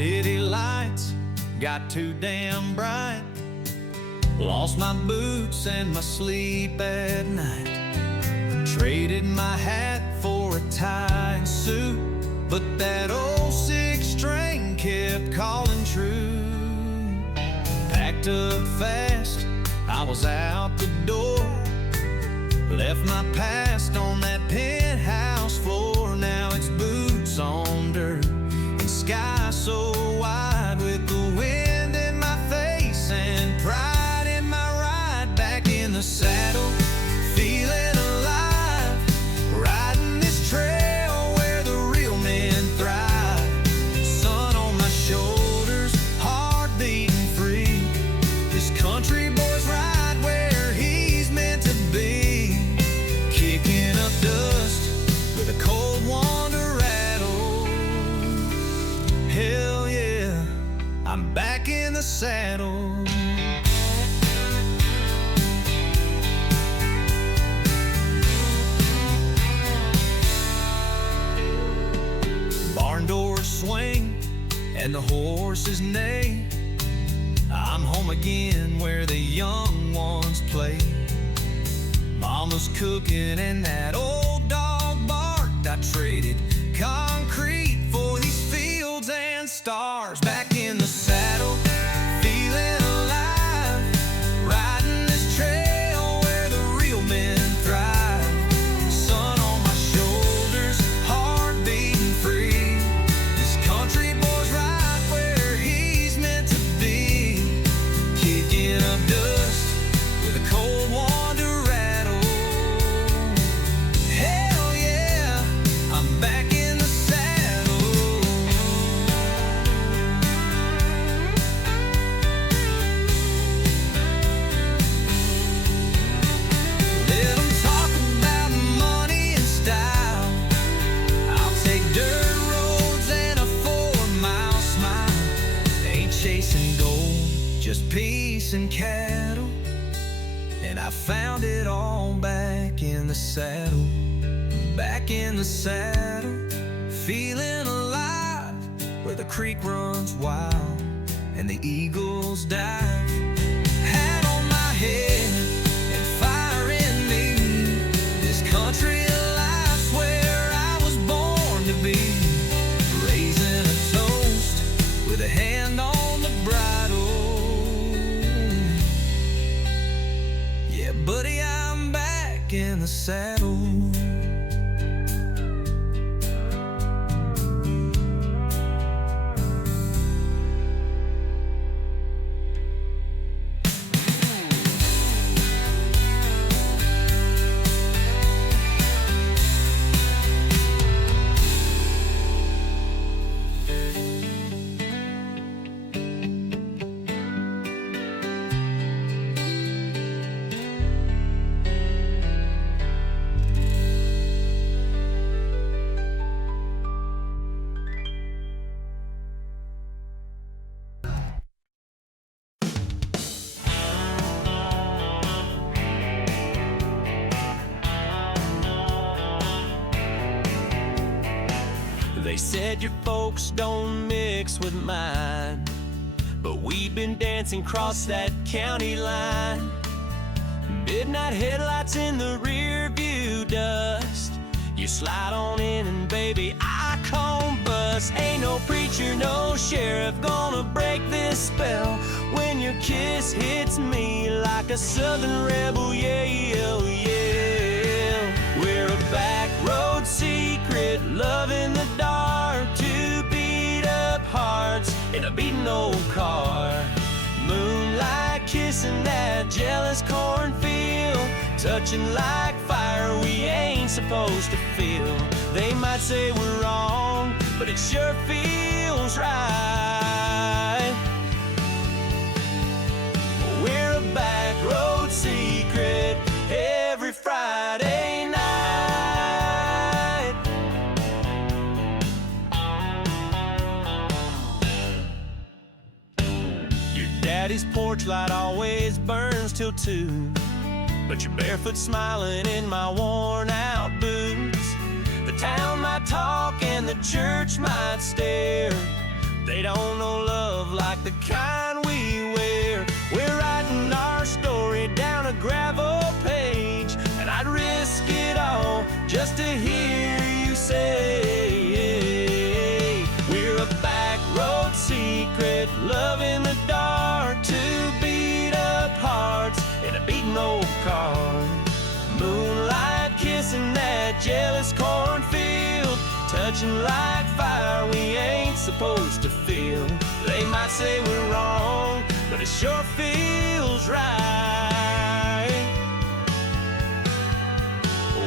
City lights got too damn bright. Lost my boots and my sleep at night. Traded my hat for a tie and suit, but that old six-string kept calling true. Packed up fast, I was out the door. Left my past on that penthouse floor. Now it's boots on dirt and sky so wide, with the wind in my face and pride in my ride. Back in the saddle, feeling alive, riding this trail where the real men thrive. Sun on my shoulders, heart beating free. This country boy's right where he's meant to be. Kicking up dust with a cold one to rattle. Hell yeah, I'm back in the saddle. Barn doors swing and the horses neigh. I'm home again where the young ones play. Mama's cooking and that old dog barked. I traded concrete for these fields and stars. Back in the saddle, feeling alive, riding this trail where the real men thrive. Sun on my shoulders, heart beating free. This country boy's right where he's meant to be. Kicking up dust with a cold one to rattle. Hell yeah, I'm back in the saddle. Let 'em talk about money and style. I'll take dirt roads and a 4-mile smile. Ain't chasing gold, just peace and cattle. And I found it all back in the saddle. Back in the saddle, feeling alive, where the creek runs wild and the eagles dive. Hat on my head and fire in me. This country of life's where I was born to be. Raising a toast with a hand on the bridle. Yeah, buddy, I'm back in the saddle. They said your folks don't mix with mine, but we've been dancing across that county line. Midnight headlights in the rear view dust. You slide on in and baby, I come bust. Ain't no preacher, no sheriff gonna break this spell when your kiss hits me like a southern rebel. Yeah, yeah, yeah. We're a backroad secret, love in the dark, two beat up hearts in a beating old car. Moonlight kissing that jealous cornfield, touching like fire we ain't supposed to feel. They might say we're wrong, but it sure feels right. We're a backroad secret every Friday night. Your daddy's porch light always burns till 2, but you're barefoot smiling in my worn out boots. The town might talk and the church might stare. They don't know love like the kind we wear. We're writing our story down a gravel page, and I'd risk it all just to hear you say we're a backroad secret, love in the dark, two beat up hearts in a beaten old car. Moonlight kissing that jealous cornfield, touching like fire we ain't supposed to feel. They might say we're wrong, but it sure feels right.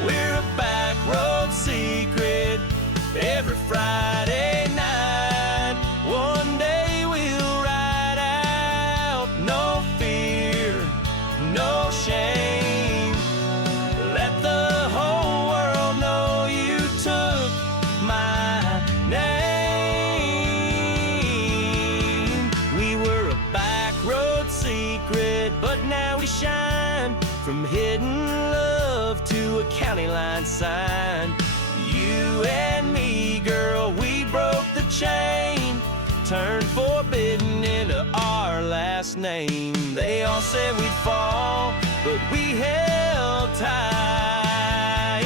We're a backroad secret every Friday night. One day we'll ride out, no fear, no shame. Let the whole world know you took my name. We were a backroad secret, but now we shine, from hidden love to a county line sign. You and me, girl, we broke the chain, turned forbidden into our last name. They all said we'd fall, but we held tight.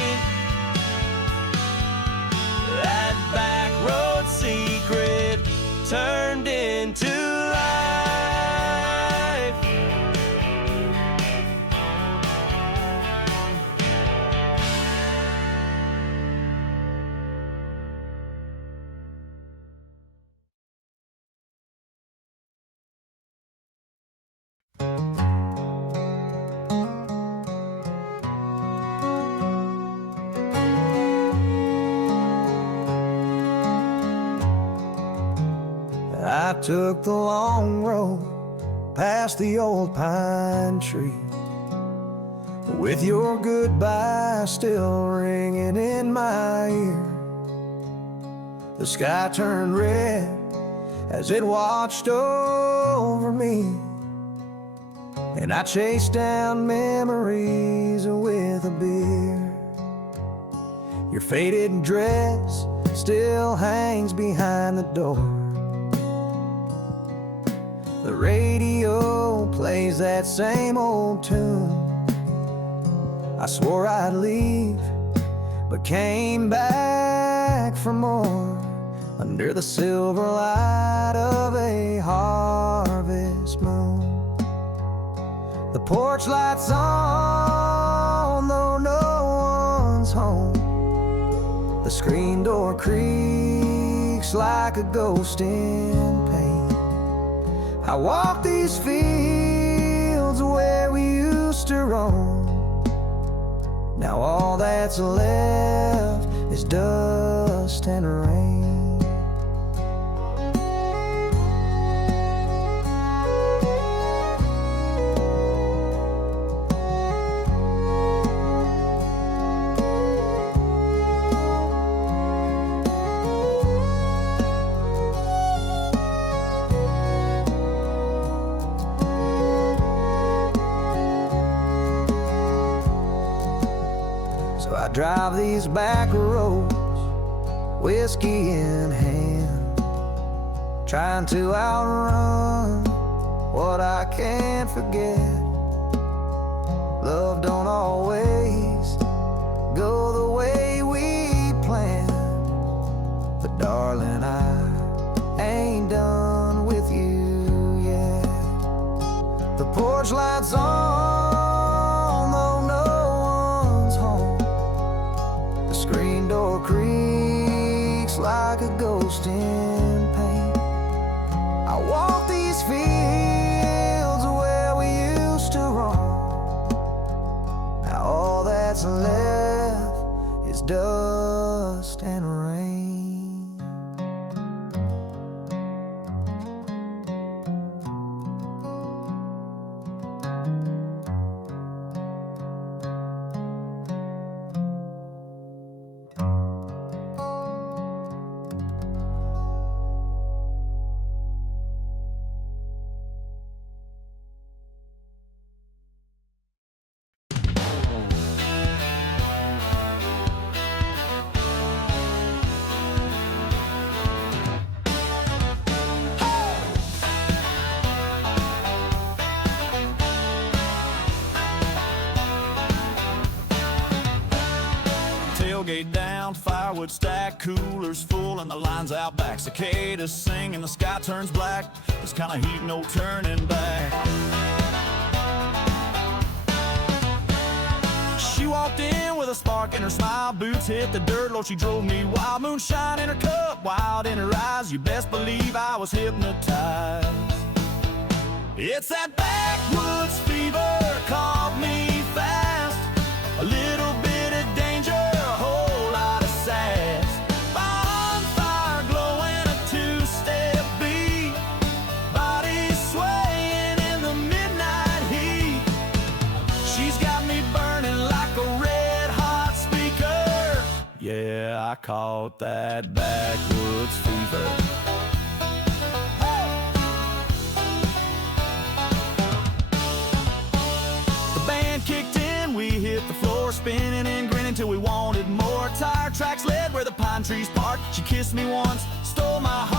That backroad secret turned into life. I took the long road past the old pine tree, with your goodbye still ringing in my ear. The sky turned red as it watched over me, and I chased down memories with a beer. Your faded dress still hangs behind the door. The radio plays that same old tune. I swore I'd leave, but came back for more, under the silver light of a harvest moon. The porch lights on, though no one's home. The screen door creaks like a ghost in pain. I walk these fields where we used to roam. Now all that's left is dust and rain. So I drive these back roads, whiskey in hand, trying to outrun what I can't forget. Love don't always go the way we planned, but darling, I ain't done with you yet. The porch lights on, though no one's home. The screen door creaks like a ghost in pain. I walk these fields where we used to roam. Now all that's left is dust and rain. firewood stack, coolers full and the lines out back. Cicadas sing and the sky turns black. This kind of heat, no turning back. She walked in with a spark in her smile. Boots hit the dirt, Lord, she drove me wild. Moonshine in her cup, wild in her eyes. You best believe I was hypnotized. It's that backwoods fever, caught me fast. A little bit of danger, a whole lot of sass. Bonfire glowing, a two-step beat. Body swaying in the midnight heat. She's got me burning like a red-hot speaker. Yeah, I caught that backwoods fever. Kicked in, we hit the floor, spinning and grinning till we wanted more. Tire tracks led where the pine trees park. She kissed me once, stole my heart.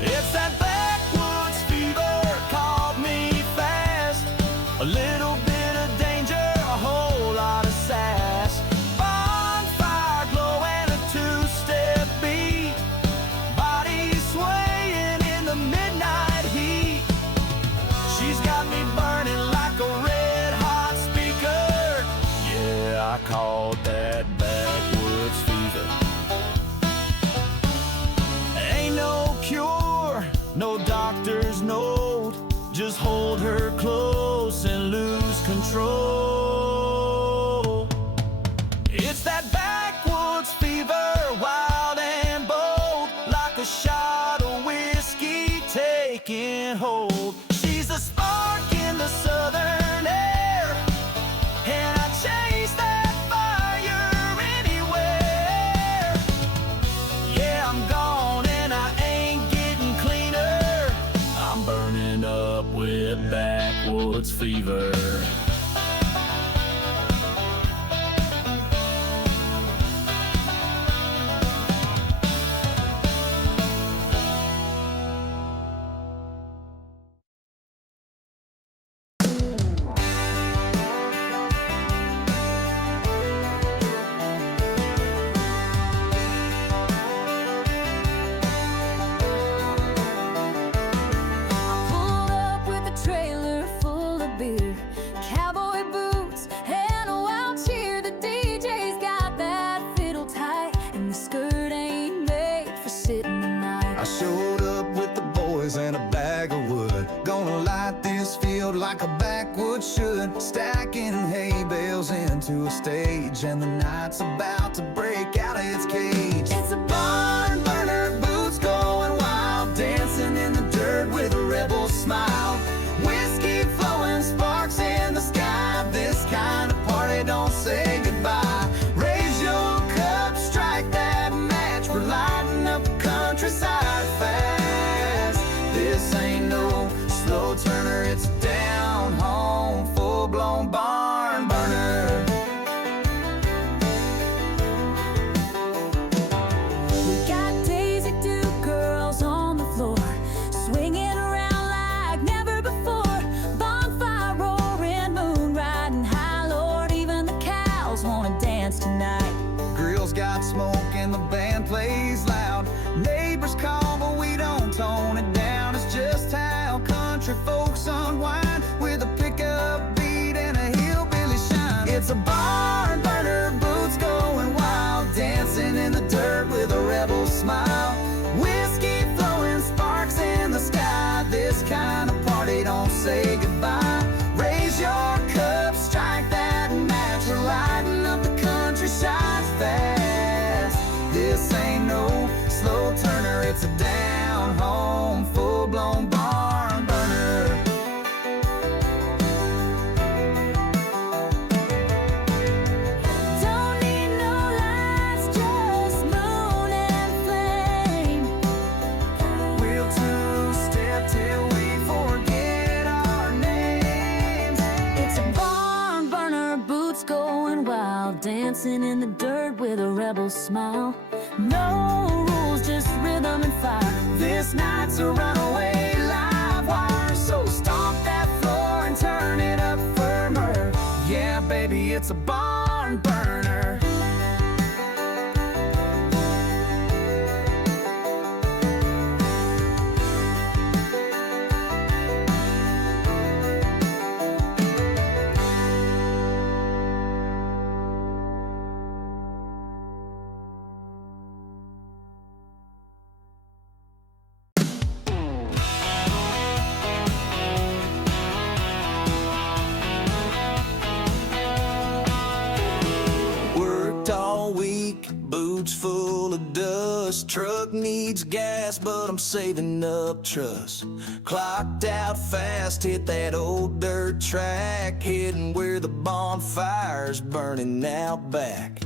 It's that backwoods fever, caught me fast. A little bit of danger, a whole lot of sass. Bonfire glowing, a two-step beat. Body swaying in the midnight heat. She's got me burning like a red-hot speaker. Yeah, I called that backwoods fever. Ain't no cure, no doctor's note. Just hold her close and lose control. It's that backwoods fever, wild and bold. Like a shot of whiskey taking hold. She's the spark in the southern air, and I chase that fire anywhere. Yeah, I'm gone and I ain't getting cleaner. I'm burning up with backwoods fever. And a bag of wood, gonna light this field like a backwoods should. Stacking hay bales into a stage, and the night's about to break out of its cage. It's a barn burner, boots going wild, dancing in the dirt with a rebel smile. Whiskey flowing, sparks in the sky. This kind of party don't say goodbye. Raise your cup, strike that match. We're lighting up the countryside fast. This ain't no slow turner, it's a down-home, full-blown barn burner. We got Daisy Duke girls on the floor, swinging around like never before. Bonfire roaring, moon riding high, Lord, even the cows wanna dance tonight. Grill's got smoke and the band plays loud. Neighbors call, but we don't tone it down. It's just how country folks unwind with a pickup beat and a hillbilly shine. It's a barn burner, boots going wild, dancing in the dirt with a rebel smile. Whiskey flowing, sparks in the sky. This kind of party don't say goodbye. Raise your cup, strike that match. We're lighting up the countryside fast. This ain't no slow turner, it's a down-home, full-blown barn burner. Don't need no lights, just moon and flame. We'll two-step till we forget our names. It's a barn burner, boots going wild, dancing in the dirt with a rebel smile. No rules, just rhythm and fire. This night's a runaway live wire, so stomp that floor and turn it up firmer. Yeah, baby, it's a barn burner. rush. Truck needs gas, but I'm saving up trust. Clocked out fast, hit that old dirt track, heading where the bonfire's burning out back.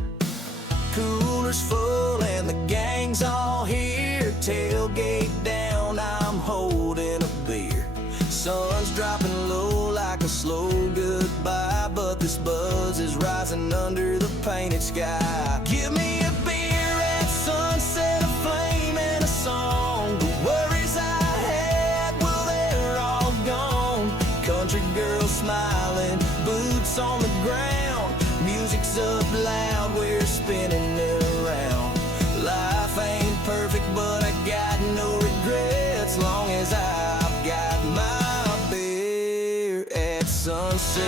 Cooler's full and the gang's all here. Tailgate down, I'm holding a beer. Sun's dropping low like a slow goodbye, but this buzz is rising under the painted sky. Give me a beer at sunset, a flame and a song. The worries I had, well, they're all gone. Country girl smiling, boots on the ground. Music's up loud, we're spinning it around. Life ain't perfect, but I got no regrets, long as I've got my beer at sunset.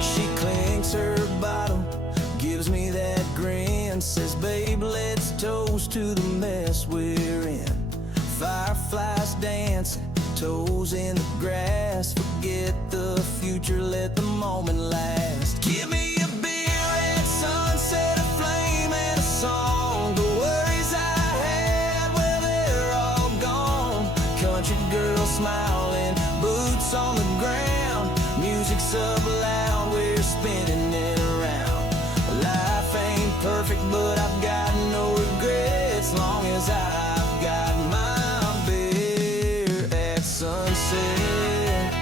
She clinks her bottle, gives me that grin, says, babe, let's toast to the mess we're in. Fireflies dancing, toes in the grass. Forget the future, let the moment last. Give me a beer at sunset, a flame and a song. The worries I had, well, they're all gone. Country girl smiling, boots on the ground. Music's up loud, we're spinning it around. Life ain't perfect, but I've got no regrets, long as I've got my sunset.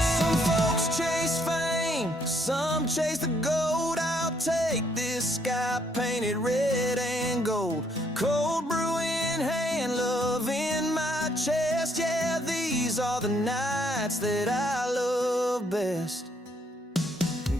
Some folks chase fame, some chase the gold. I'll take this sky painted red and gold. Cold brew in hand, love in my chest. Yeah, these are the nights that I love best.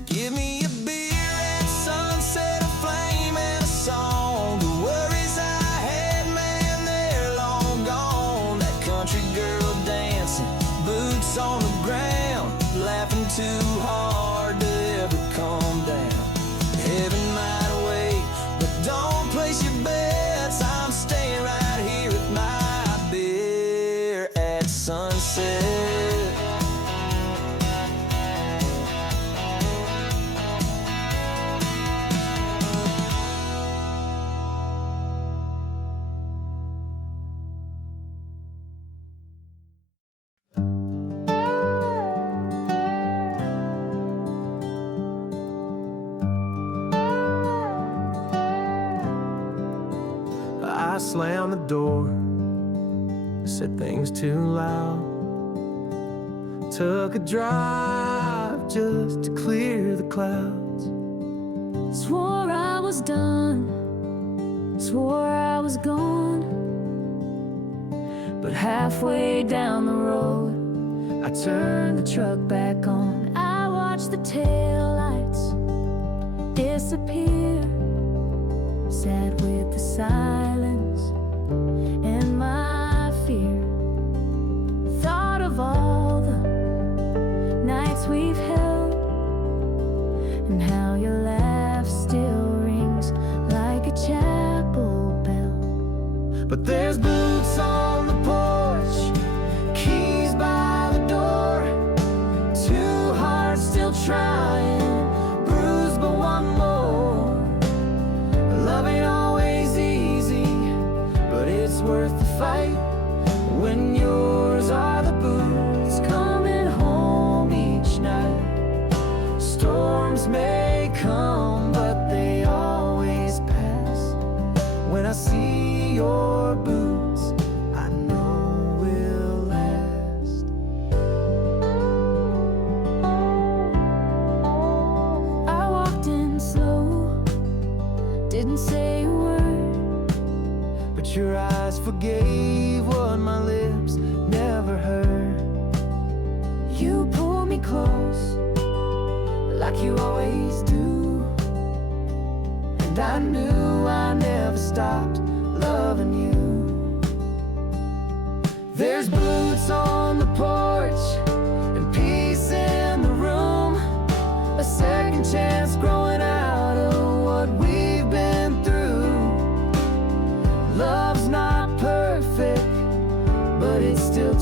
Give me a beer at sunset, a flame and a song. The worries I had, man, they're long gone. That country girl dancing, boots on the ground, laughing too hard to ever calm down. Heaven might wait, but don't place your bets. I'm staying right here with my beer at sunset. I slammed the door, said things too loud. Took a drive just to clear the clouds. Swore I was done, swore I was gone. But halfway down the road, I turned the truck back on. I watched the taillights disappear, sat with the silence and my fear. Thought of all the nights we've held, and how your laugh still rings like a chapel bell. But there's boots on the porch, keys by the door, two hearts still trying, bruised but one more. Love ain't always easy, but it's worth the fight when yours are the boots coming home each night. Storms may come, but they always pass. When I see your boots, I know we'll last. I walked in slow, didn't say a word, But your eyes forgave what my lips never heard. you pulled me close Like you always do, and I knew I never stopped loving you. There's boots on the porch and peace in the room, a second chance growing out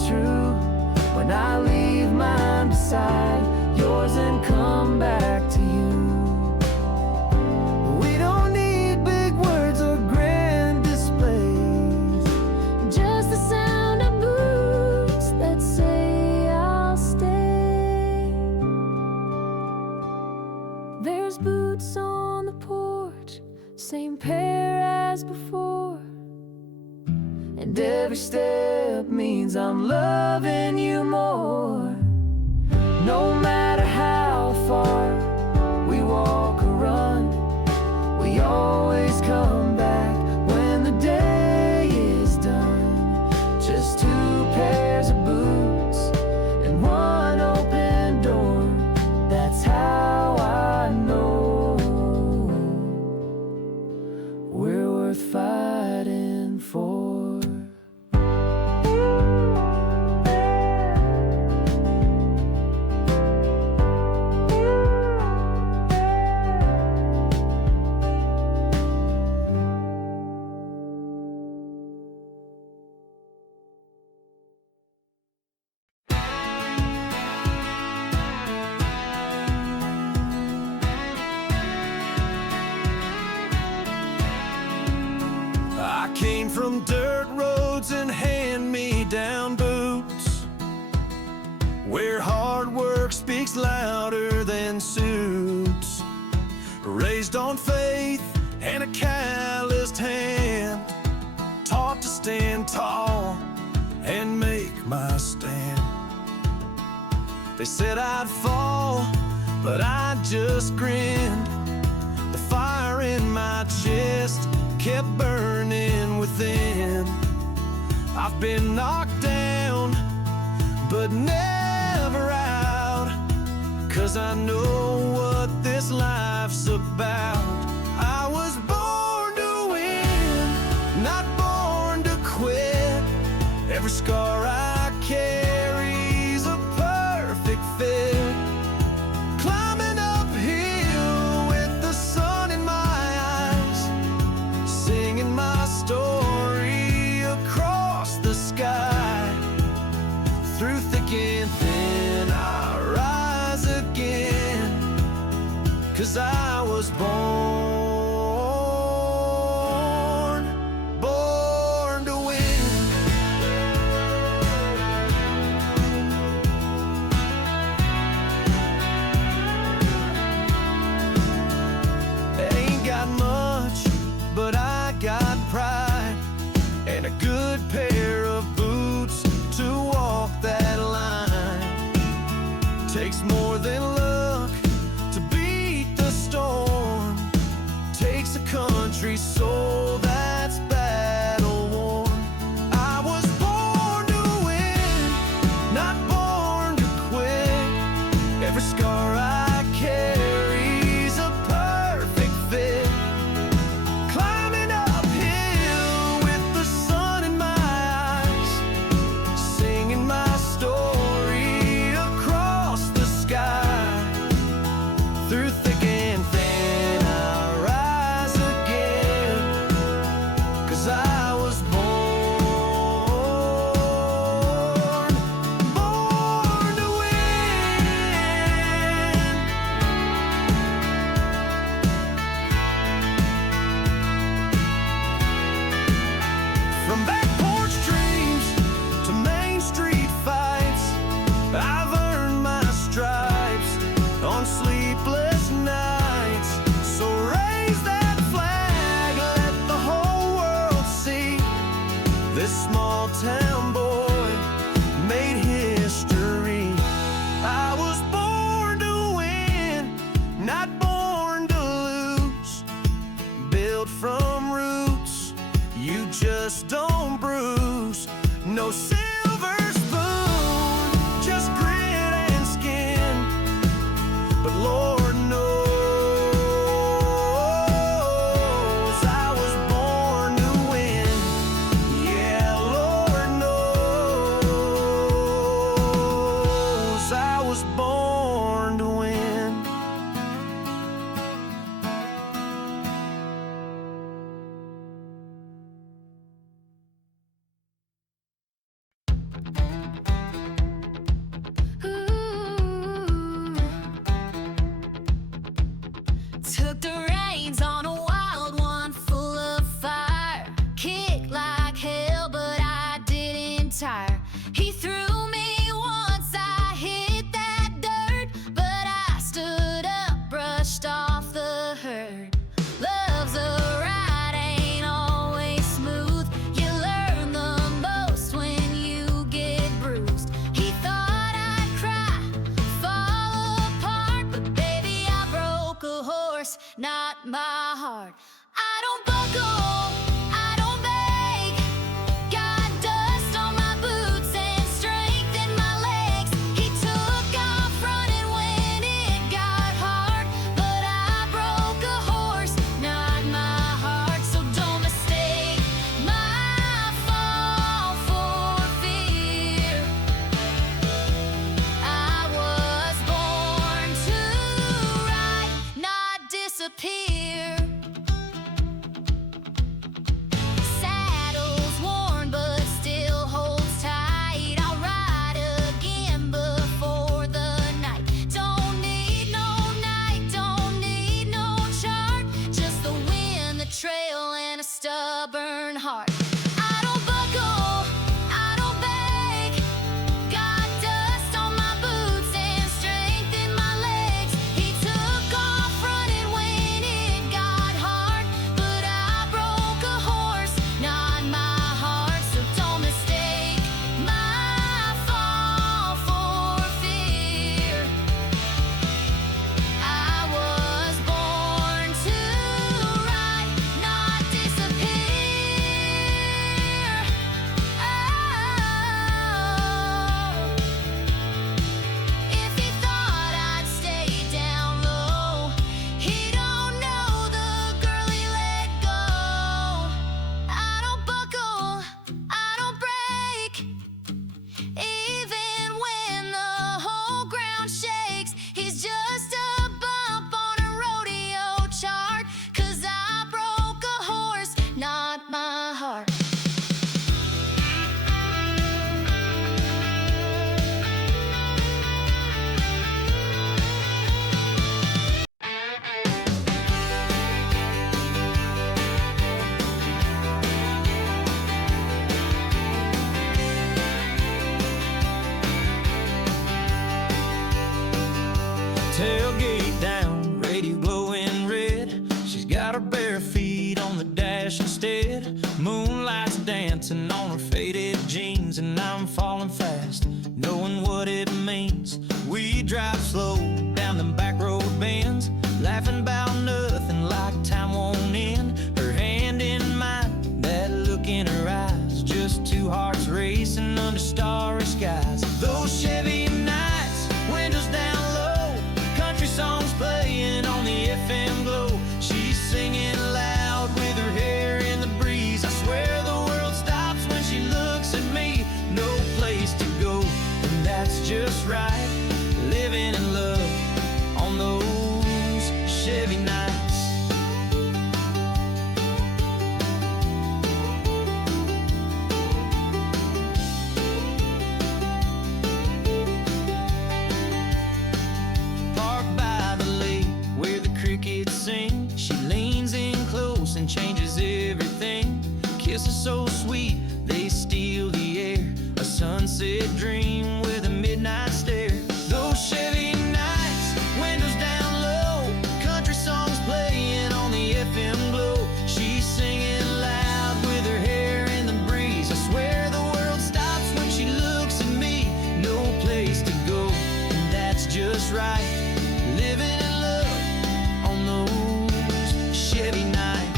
true when I leave mine beside yours and come back to you. We don't need big words or grand displays, Just the sound of boots that say I'll stay. There's boots on the porch, same pair as before. and every step means I'm loving you more. No matter how far we walk or run, we always come back when the day is done. Just two pairs of boots and one open door. That's how I know we're worth fighting for. I came from dirt roads and hand-me-down boots, where hard work speaks louder than suits. Raised on faith and a calloused hand, taught to stand tall and make my stand. They said I'd fall, but I just grinned. The fire in my chest kept burning within. I've been knocked down, but never out, 'cause I know what this life's about. I was born to win, not born to quit. Every scar I carry's a perfect fit. Climbing uphill with the sun in my eyes, singing my story across the sky. Through thick and thin I rise again, 'cause I was born to win. Ain't got much, but I got pride and a good pair of boots to walk that line. Takes more than luck to beat the storm. Takes a country soul that's battle worn. I was born to win, not born to quit. Every scar I carry's a perfect fit. Climbing uphill with the sun in my eyes, singing my story across the sky. Through thick and thin I rise again, 'cause I was born to win. From back porch dreams to main street fights, I've earned my stripes on sleepless nights. So raise that flag, let the whole world see this small town boy made history. I was born to win, not born to lose. Built from roots you just don't bruise. No silver spoon, just grit and skin. But Lord knows I was born to win. Yeah, Lord knows I was born to win. took the reins on a wild one full of fire. Kicked like hell, but I didn't tire. He threw me once I hit that dirt, but I stood up, brushed off the hurt. Love's a ride, ain't always smooth. You learn the most when you get bruised. He thought I'd cry, fall apart, but baby, I broke a horse, not my heart. I don't buckle, I don't beg. Got dust on my boots and strength in my legs. He took off running when it got hard, but I broke a horse, not my heart. So don't mistake my fall for fear. I was born to ride, not disappear. Saddle's worn but still holds tight. I'll ride again before the night. Don't need no night, don't need no chart. Just the wind, the trail, and a stubborn heart. I don't buckle, I don't beg. Got dust on my boots and strength in my legs. He took off running when it got hard, but I broke a horse, not my heart. So don't mistake my fall for fear. I was born to ride, not disappear. Oh. If he thought I'd stay down low, he don't know the girl he let go. I don't buckle, I don't break. Even when the whole ground shakes, he's just a bump on a rodeo chart. 'Cause I broke a horse, not my heart. Tailgate down, radio glowing red. She's got her bare feet on the dash instead. Moonlight's dancing on her faded jeans, and I'm falling fast, knowing what it means. We drive slow down them back road bends, laughing about nothing like time won't end. Her hand in mine, that look in her eyes, just two hearts racing under starry skies. Those Chevy Nights, windows down low, country songs playing on the FM glow. She's singing loud with her hair in the breeze. I swear the world stops when she looks at me. No place to go, and that's just right. Living in love on those Chevy Nights. Parked by the lake where the crickets sing, she leans in close and changes everything. Kisses so sweet, they steal the air. A sunset dream with a midnight stare. Those Chevy Nights, windows down low, country songs playing on the FM glow. She's singing loud with her hair in the breeze. I swear the world stops when she looks at me. No place to go, and that's just right. Living in love on those Chevy Nights.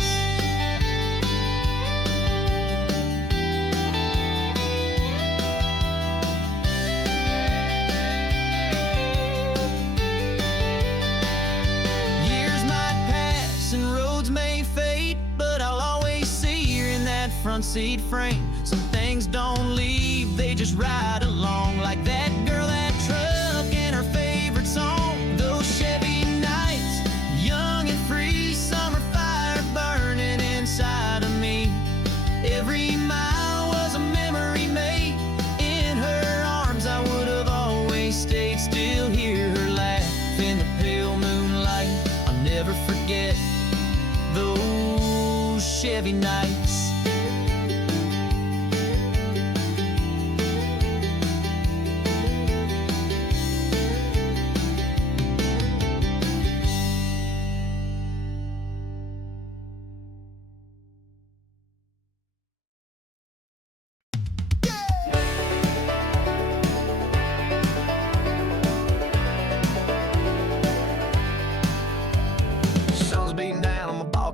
Years might pass and roads may fade, but I'll always see her in that front seat frame. Some things don't leave, they just ride along, like that girl, that truck, and her favorite song. Those Chevy Nights, young and free, summer fire burning inside of me. Every mile was a memory made. In her arms I would have always stayed. Still hear her laugh in the pale moonlight. I'll never forget Chevy Nights.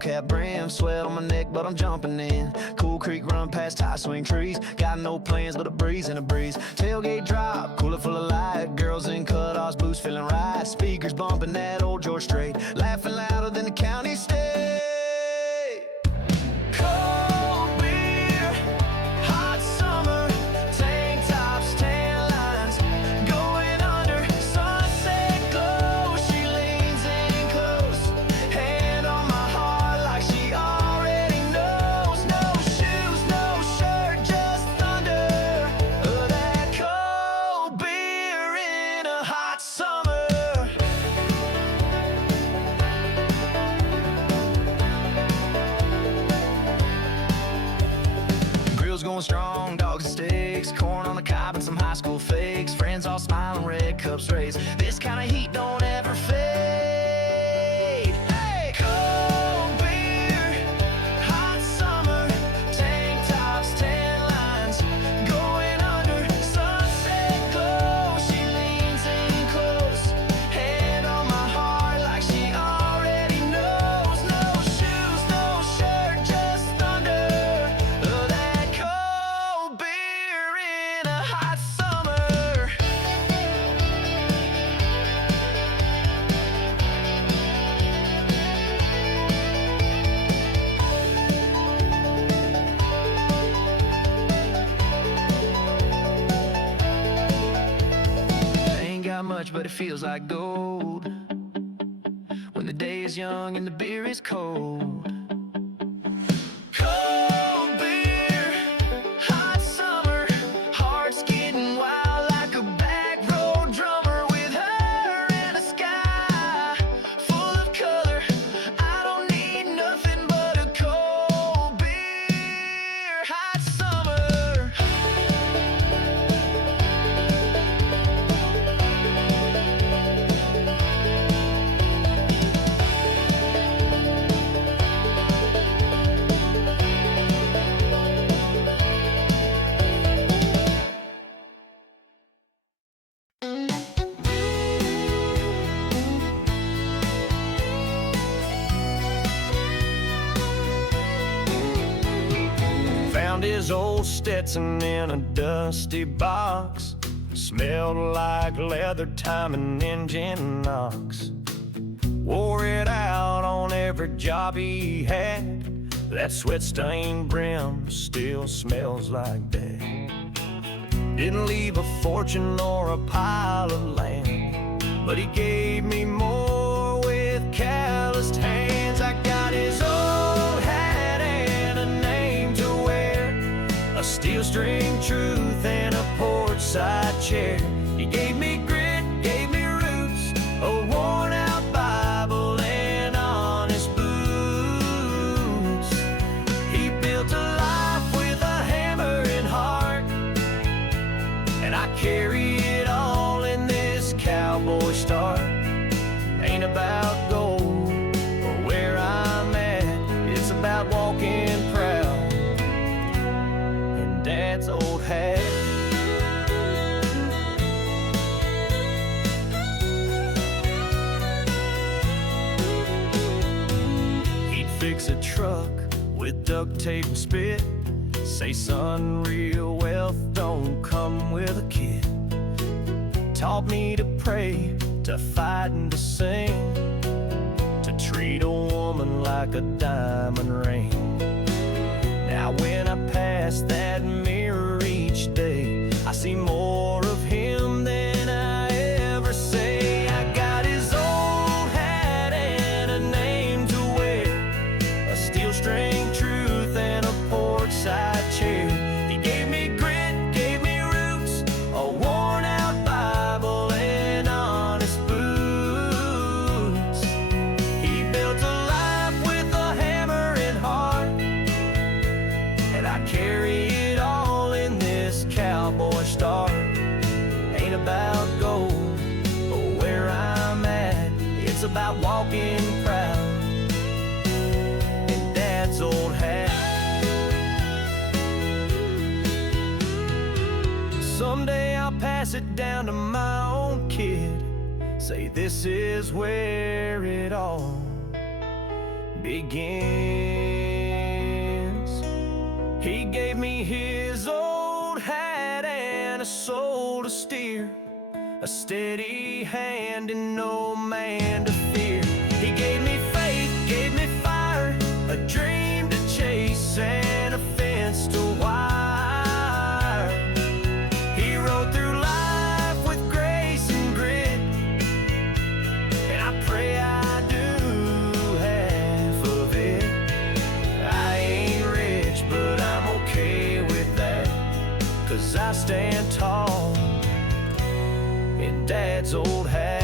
Cap brim, sweat on my neck, but I'm jumping in. Cool creek run past high swing trees. Got no plans but a breeze and a breeze. Tailgate drop, cooler full of light. Girls in cutoffs, boots feeling right. Speakers bumping that old George Strait. Laughing louder than the county state. Cold beer, hot summer, tank tops, tan lines, going under, sunset glow. She leans in close, hand on my heart like she already knows. No shoes, no shirt, just thunder. That cold beer in a hot summer. Grill's going strong, dogs and steaks, corn on the cob and some high school fakes. Friends all smiling, red cups raised. This kind of heat don't ever fade. Hey! Cold beer, hot summer, tank tops, tan lines, going under, sunset glow. She leans in close, hand on my heart like she already knows. No shoes, no shirt, just thunder. That cold beer in a hot summer. Ain't got much, but it feels like gold when the day is young and the beer is cold. Cold beer, hot summer, heart's getting wild like a back road drummer with her and a sky full of color. I don't need nothing but a cold beer, hot summer. Found his old Stetson in a dusty box. Smelled like leather, time and engine knocks. Wore it out on every job he had. That sweat-stained brim still smells like that. Didn't leave a fortune or a pile of land, but he gave me more with calloused hands. I got his old hat and a name to wear, a steel string truth and a porch side chair. He gave me grit, gave me roots, a worn out Bible and honest boots. He built a life with a hammer and heart, and I carry it all in this cowboy start. Ain't about gold or where I'm at, it's about walking proud in Dad's old hat. He'd fix a truck with duct tape and spit, say, son, real wealth don't come with a kit. Taught me to pray, to fight and to sing, to treat a woman like a diamond ring. Now when I pass that mirror each day, I see more of him than I ever say. I got his old hat and a name to wear, a steel string truth and a porch side chair. He gave me grit, gave me roots, a worn out Bible and honest boots. He built a life with a hammer and heart, Someday I'll pass it down to my own kid. Say this is where it all begins. He gave me his old hat and a soul to steer, a steady hand and no man to fear. He gave me faith, gave me fire, a dream to chase and a fence to wire. He rode through life with grace and grit, and I pray I do half of it. I ain't rich, but I'm okay with that, 'cause I stand tall in Dad's old hat.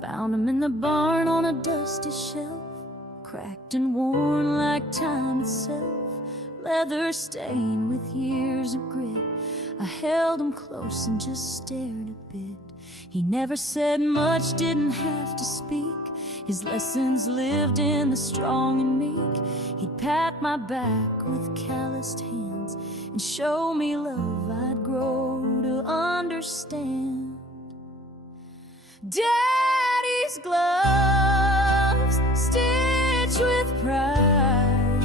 Found him in the barn on a dusty shelf, cracked and worn like time itself, leather stained with years of grit. I held him close and just stared a bit. He never said much, didn't have to speak. His lessons lived in the strong and meek. He'd pat my back with calloused hands and show me love I'd grow to understand. Daddy's gloves, stitched with pride,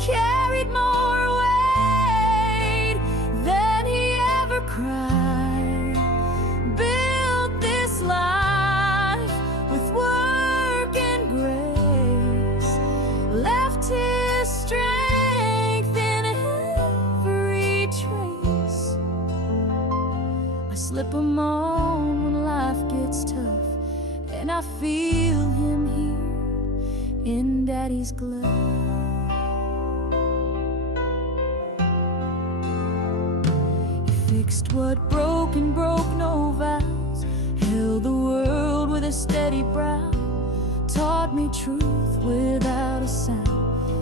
carried more weight than he ever cried. Built this life with work and grace, left his strength in every trace. I slip 'em on when life gets tough, and I feel him here in Daddy's glove. He fixed what broke and broke no vows, held the world with a steady brow, taught me truth without a sound,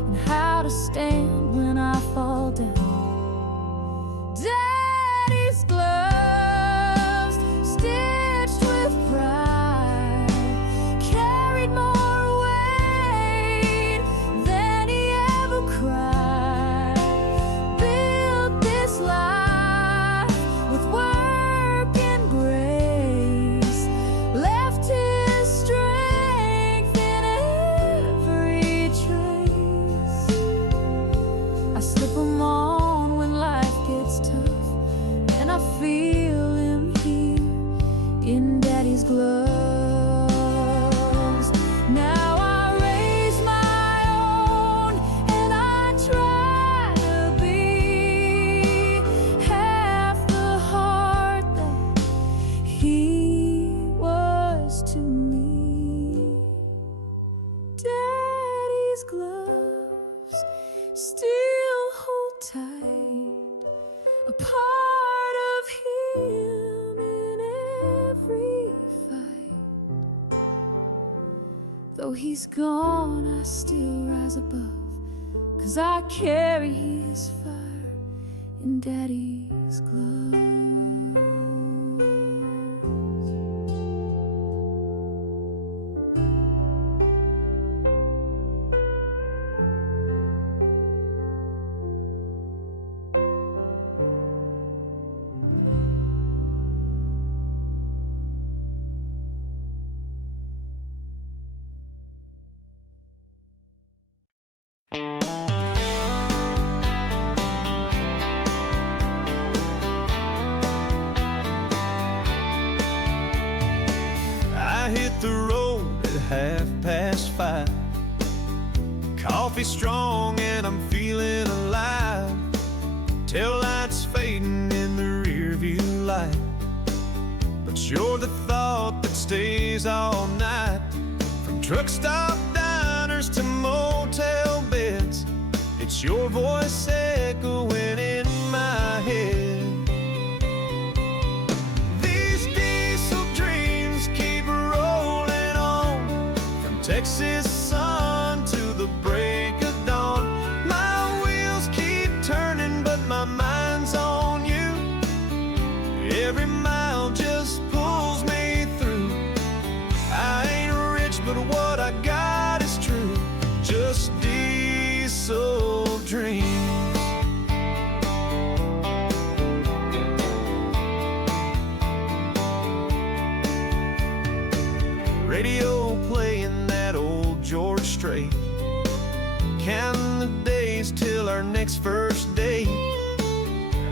and how to stand when I fall down. Daddy's gloves, stitched with pride, carried more weight than he ever cried. Built this life with work and grace, left his strength in every trace. I slip 'em on when life gets tough, and I feel him here in Daddy's gloves. Now I raise my own, and I try to be half the heart that he was to me. Daddy's gloves still hold tight, a part of him in every fight. Though he's gone, I still rise above, 'cause I carry his fire in Daddy's gloves. I hit the road at 5:30. Coffee strong and I'm feeling alive. Tail lights fading in the rear view light, but you're the thought that stays all night. From truck stop diners to motel beds, it's your voice echoing in my head. These days Texas sun to the break of dawn. My wheels keep turning, but my mind's on you. Every mile just pulls me through. I ain't rich, but what I got is true. Just diesel dreams. Radio playing that old George Strait, counting the days till our next first date.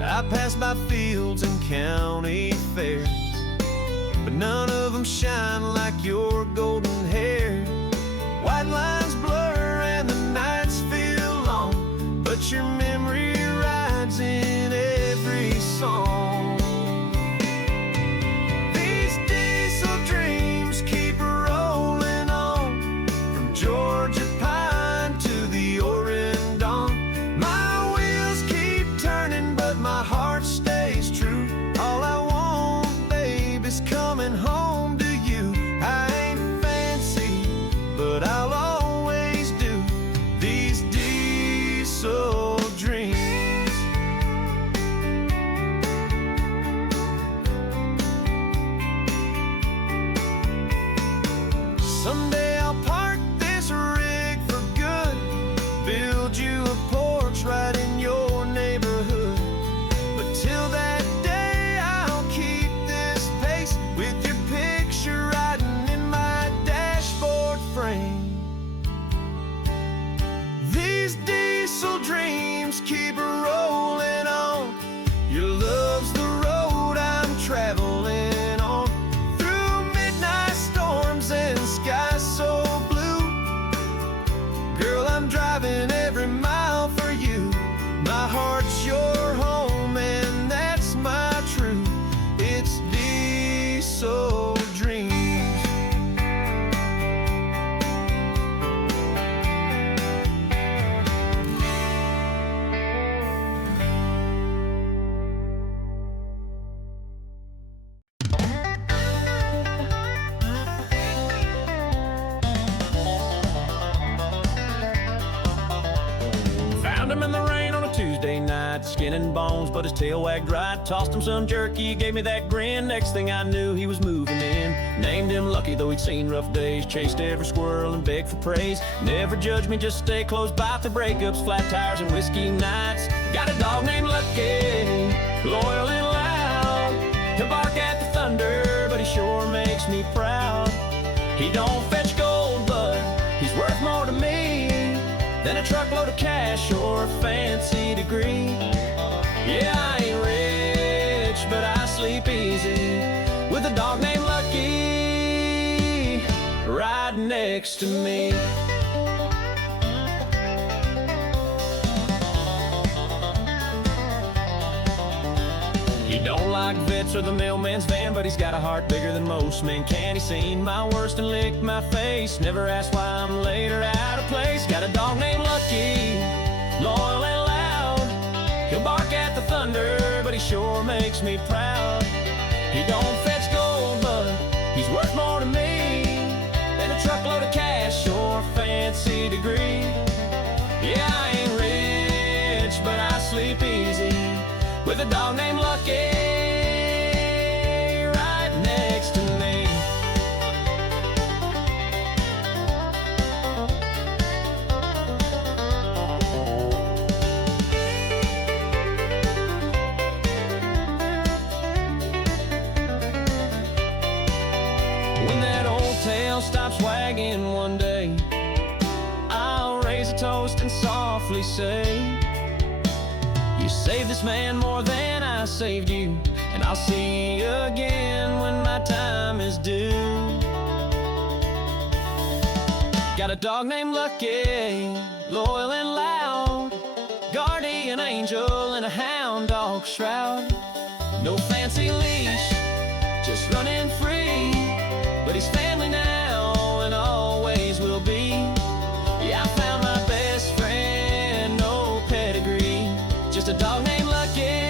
I pass by fields and county fairs, but none of them shine like your golden hair. White lines blur and the nights feel long, but your memory rides in every song. These diesel dreams keep rolling on, from Georgia pine to the Oregon dawn. My wheels keep turning, but my heart stays true. All I want, babe, is coming home to you. I ain't fancy, but I'll always do these diesel dreams. Someday I'll park this rig for good, build you a porch right in your neighborhood. But till that day I'll keep this pace, with your picture riding in my dashboard frame. These diesel dreams keep rolling on. Your love's the road I'm traveling on, through midnight storms and skies so blue. Girl, I'm driving every mile for you. My heart's your home and that's my truth. It's diesel dreams. Found him in the rain on a Tuesday night, skinning bones, but his tail wagged right. Tossed him some jerky, gave me that grin. Next thing I knew, he was moving in. Named him Lucky, though he'd seen rough days. Chased every squirrel and begged for praise. Never judge me, just stay close by for breakups, flat tires, and whiskey nights. Got a dog named Lucky, loyal and loud. He'll bark at the thunder, but he sure makes me proud. He don't fetch gold, but he's worth more to me than a truckload of cash or a fancy degree. Yeah, I ain't rich, but I sleep easy with a dog named Lucky right next to me. He don't like vets or the mailman's van, but he's got a heart bigger than most men. Can he seen my worst and lick my face? Never ask why I'm late or out of place. Got a dog named Lucky, loyal and loud. He'll bark at the thunder, but he sure makes me proud. He don't fetch gold, but he's worth more to me than a truckload of cash or a fancy degree. Yeah, I ain't rich, but I sleep easy with a dog named Lucky right next to me. When that old tail stops wagging one day, I'll raise a toast and softly say, you saved this man more than I saved you, and I'll see you again when my time is due. Got a dog named Lucky, loyal and loud, guardian angel in a hound dog shroud. No fancy leash, just running free, but he's family now and always will be. Yeah, I found my best friend, no pedigree, just a dog named Lucky.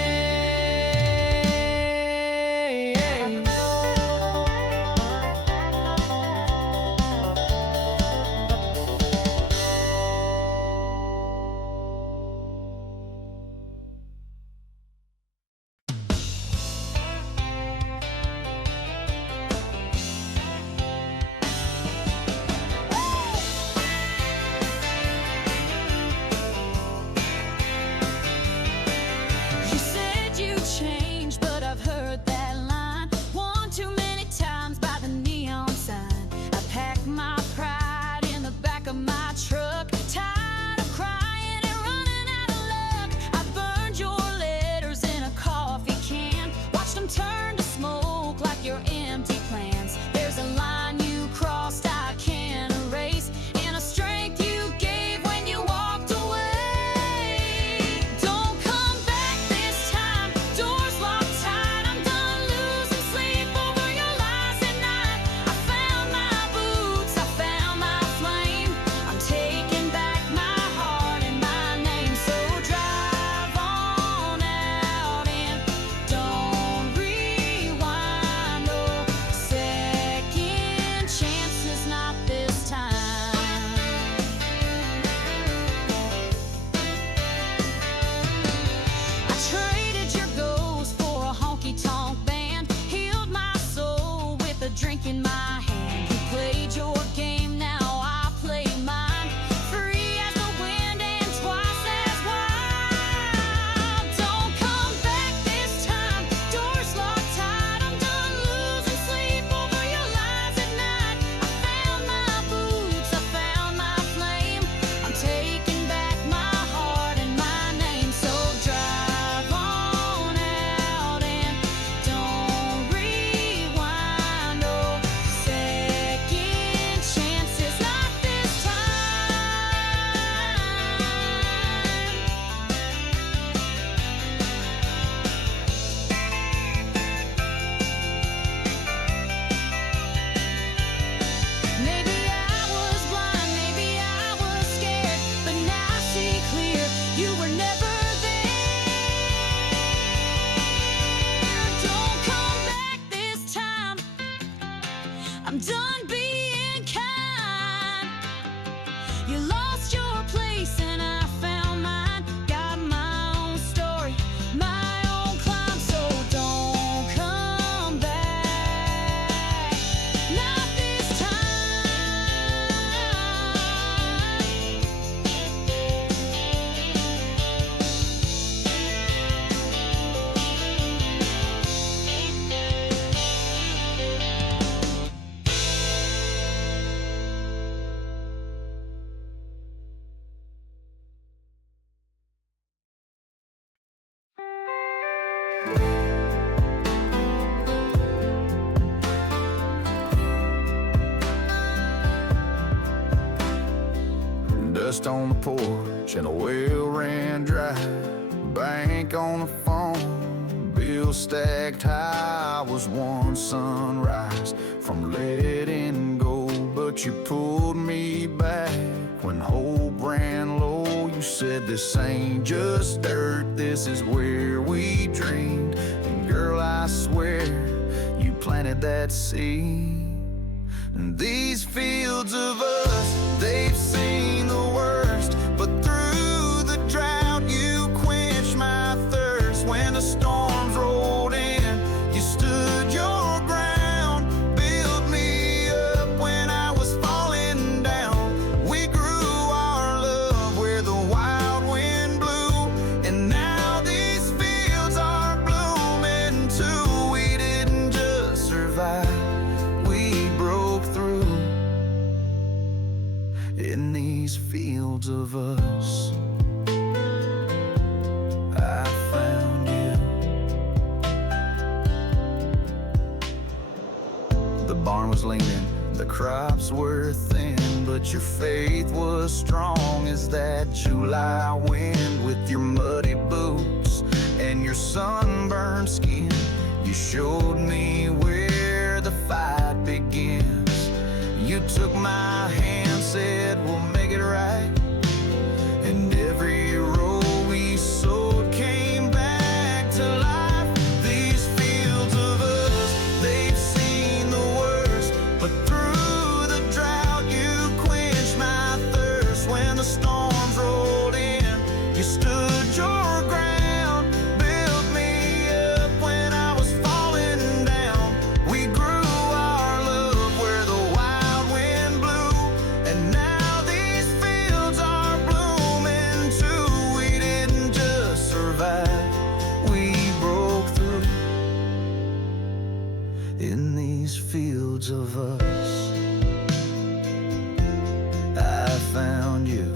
I'm done being kind. You lost your place and I found mine. Got my own story, my own climb. So don't come back, not this time. Dust on the porch and a well ran dry. Bank on the phone, bill stacked high. Was one sunrise from letting go, but you pulled me back when hope ran low. You said this ain't just dirt, this is where we dreamed. And girl, I swear you planted that seed. And these fields of us, they've seen the worst, but through the drought you quenched my thirst. When the storms rolled in, you stood your ground, built me up when I was falling down. We grew our love where the wild wind blew, and now these fields are blooming too. We didn't just survive, we broke through. In these fields of us, I found you. The barn was leaning, the crops were thin, but your faith was strong as that July wind. With your muddy boots and your sunburned skin, you showed me where the fight begins. You took my hand, said we'll make it right, and every row we sowed came back to life. These fields of us, they've seen the worst, but through the drought you quenched my thirst. When the storms rolled in, you stood your ground, built me up when I was falling down. We grew our love where the wild wind blew, and now these fields are blooming too. We didn't just survive, we broke through. In these fields of us, I found you.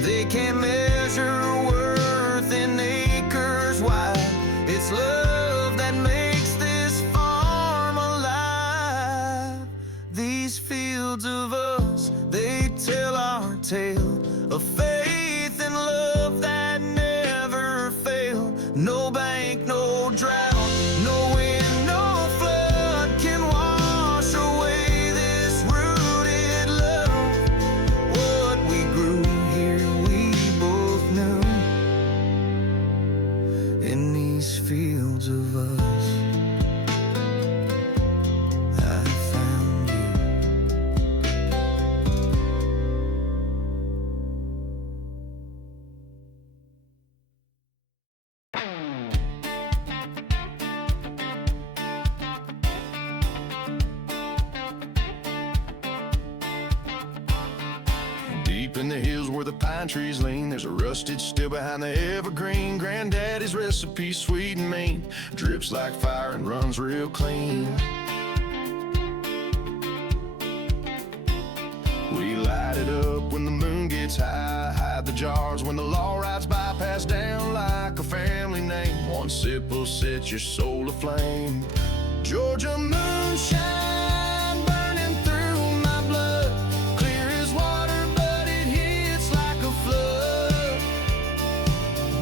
They can't measure worth in acres wide. It's love that makes this farm alive. These fields of us, they tell our tale of faith and love that never failed. No bank, no drought, no wind, no flood can wash away this rooted love. What we grew here, we both knew. In these fields of us, I found you. Deep in the hills where the pine trees lean, there's a rusted still behind the evergreen. Granddaddy's recipe, sweet and mean, drips like fire and runs real clean. We light it up when the moon gets high, hide the jars when the law rides by, pass down like a family name. One sip will set your soul aflame. Georgia moonshine burning through my blood, clear as water but it hits like a flood.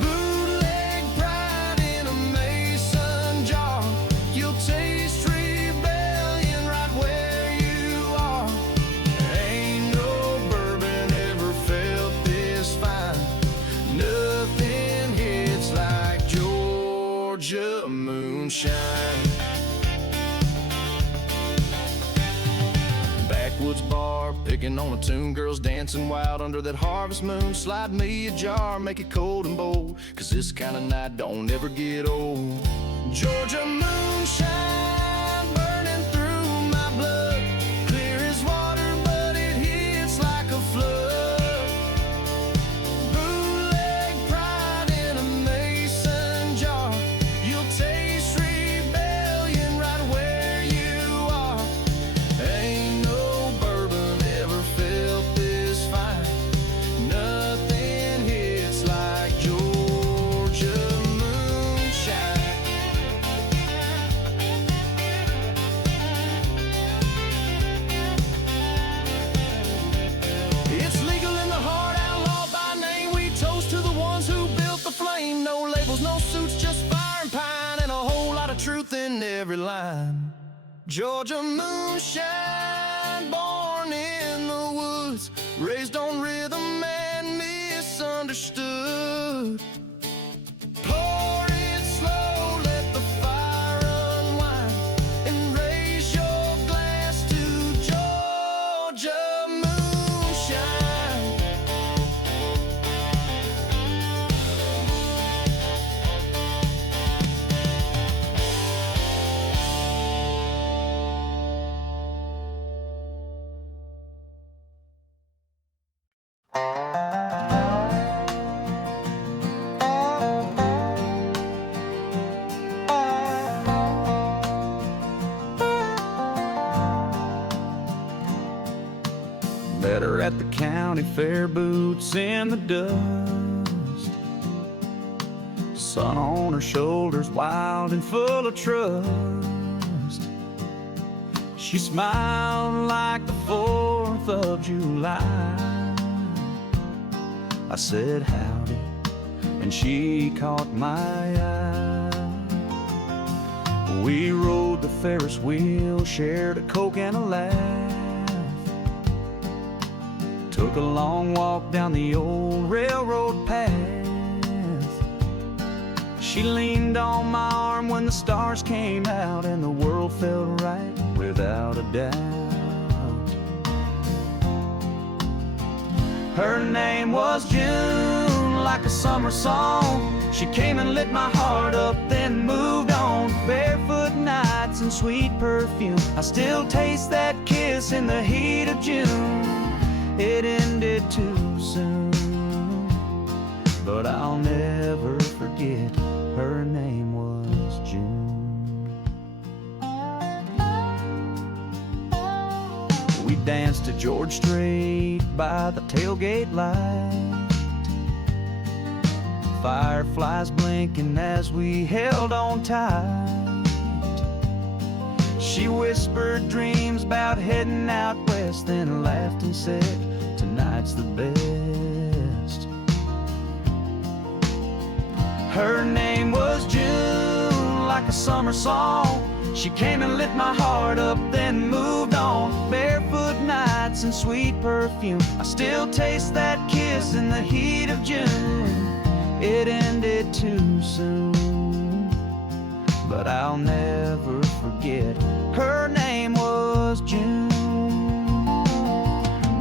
Bootleg pride in a mason jar, you'll taste rebellion right where you are. Ain't no bourbon ever felt this fine, nothing hits like Georgia moonshine. backwoods bar, picking on a tune, girls dancing wild under that harvest moon. Slide me a jar, make it cold and bold, 'cause this kind of night don't ever get old. Georgia moonshine burning through my blood, clear as water but it hits like a flood. Bootleg pride in a mason jar, you'll taste rebellion right where you are. Ain't no bourbon ever felt this fine, nothing hits like Georgia moonshine. It's legal in the heart, outlawed by name. We toast to the ones who built the flame. No labels, no suits, just fire and pine, and a whole lot of truth in every line. Georgia moonshine, born in the woods, raised on rhythm and misunderstood. Pour it slow, let the fire unwind, and raise your glass to Georgia moonshine. Met her at the county fair, boots in the dust, sun on her shoulders, wild and full of trust. She smiled like the 4th of July. I said howdy, and she caught my eye. We rode the Ferris wheel, shared a Coke and a laugh. Took a long walk down the old railroad path. She leaned on my arm when the stars came out, and the world felt right without a doubt. Her name was June, like a summer song. She came and lit my heart up, then moved on. Barefoot nights and sweet perfume, I still taste that kiss in the heat of June. It ended too soon, but I'll never forget, her name was June. We danced to George Strait by the tailgate light, fireflies blinking as we held on tight. She whispered dreams about heading out west, then laughed and said, tonight's the best. Her name was June, like a summer song. She came and lit my heart up, then moved on. Barefoot nights and sweet perfume, I still taste that kiss in the heat of June. It ended too soon, but I'll never forget, her name was June.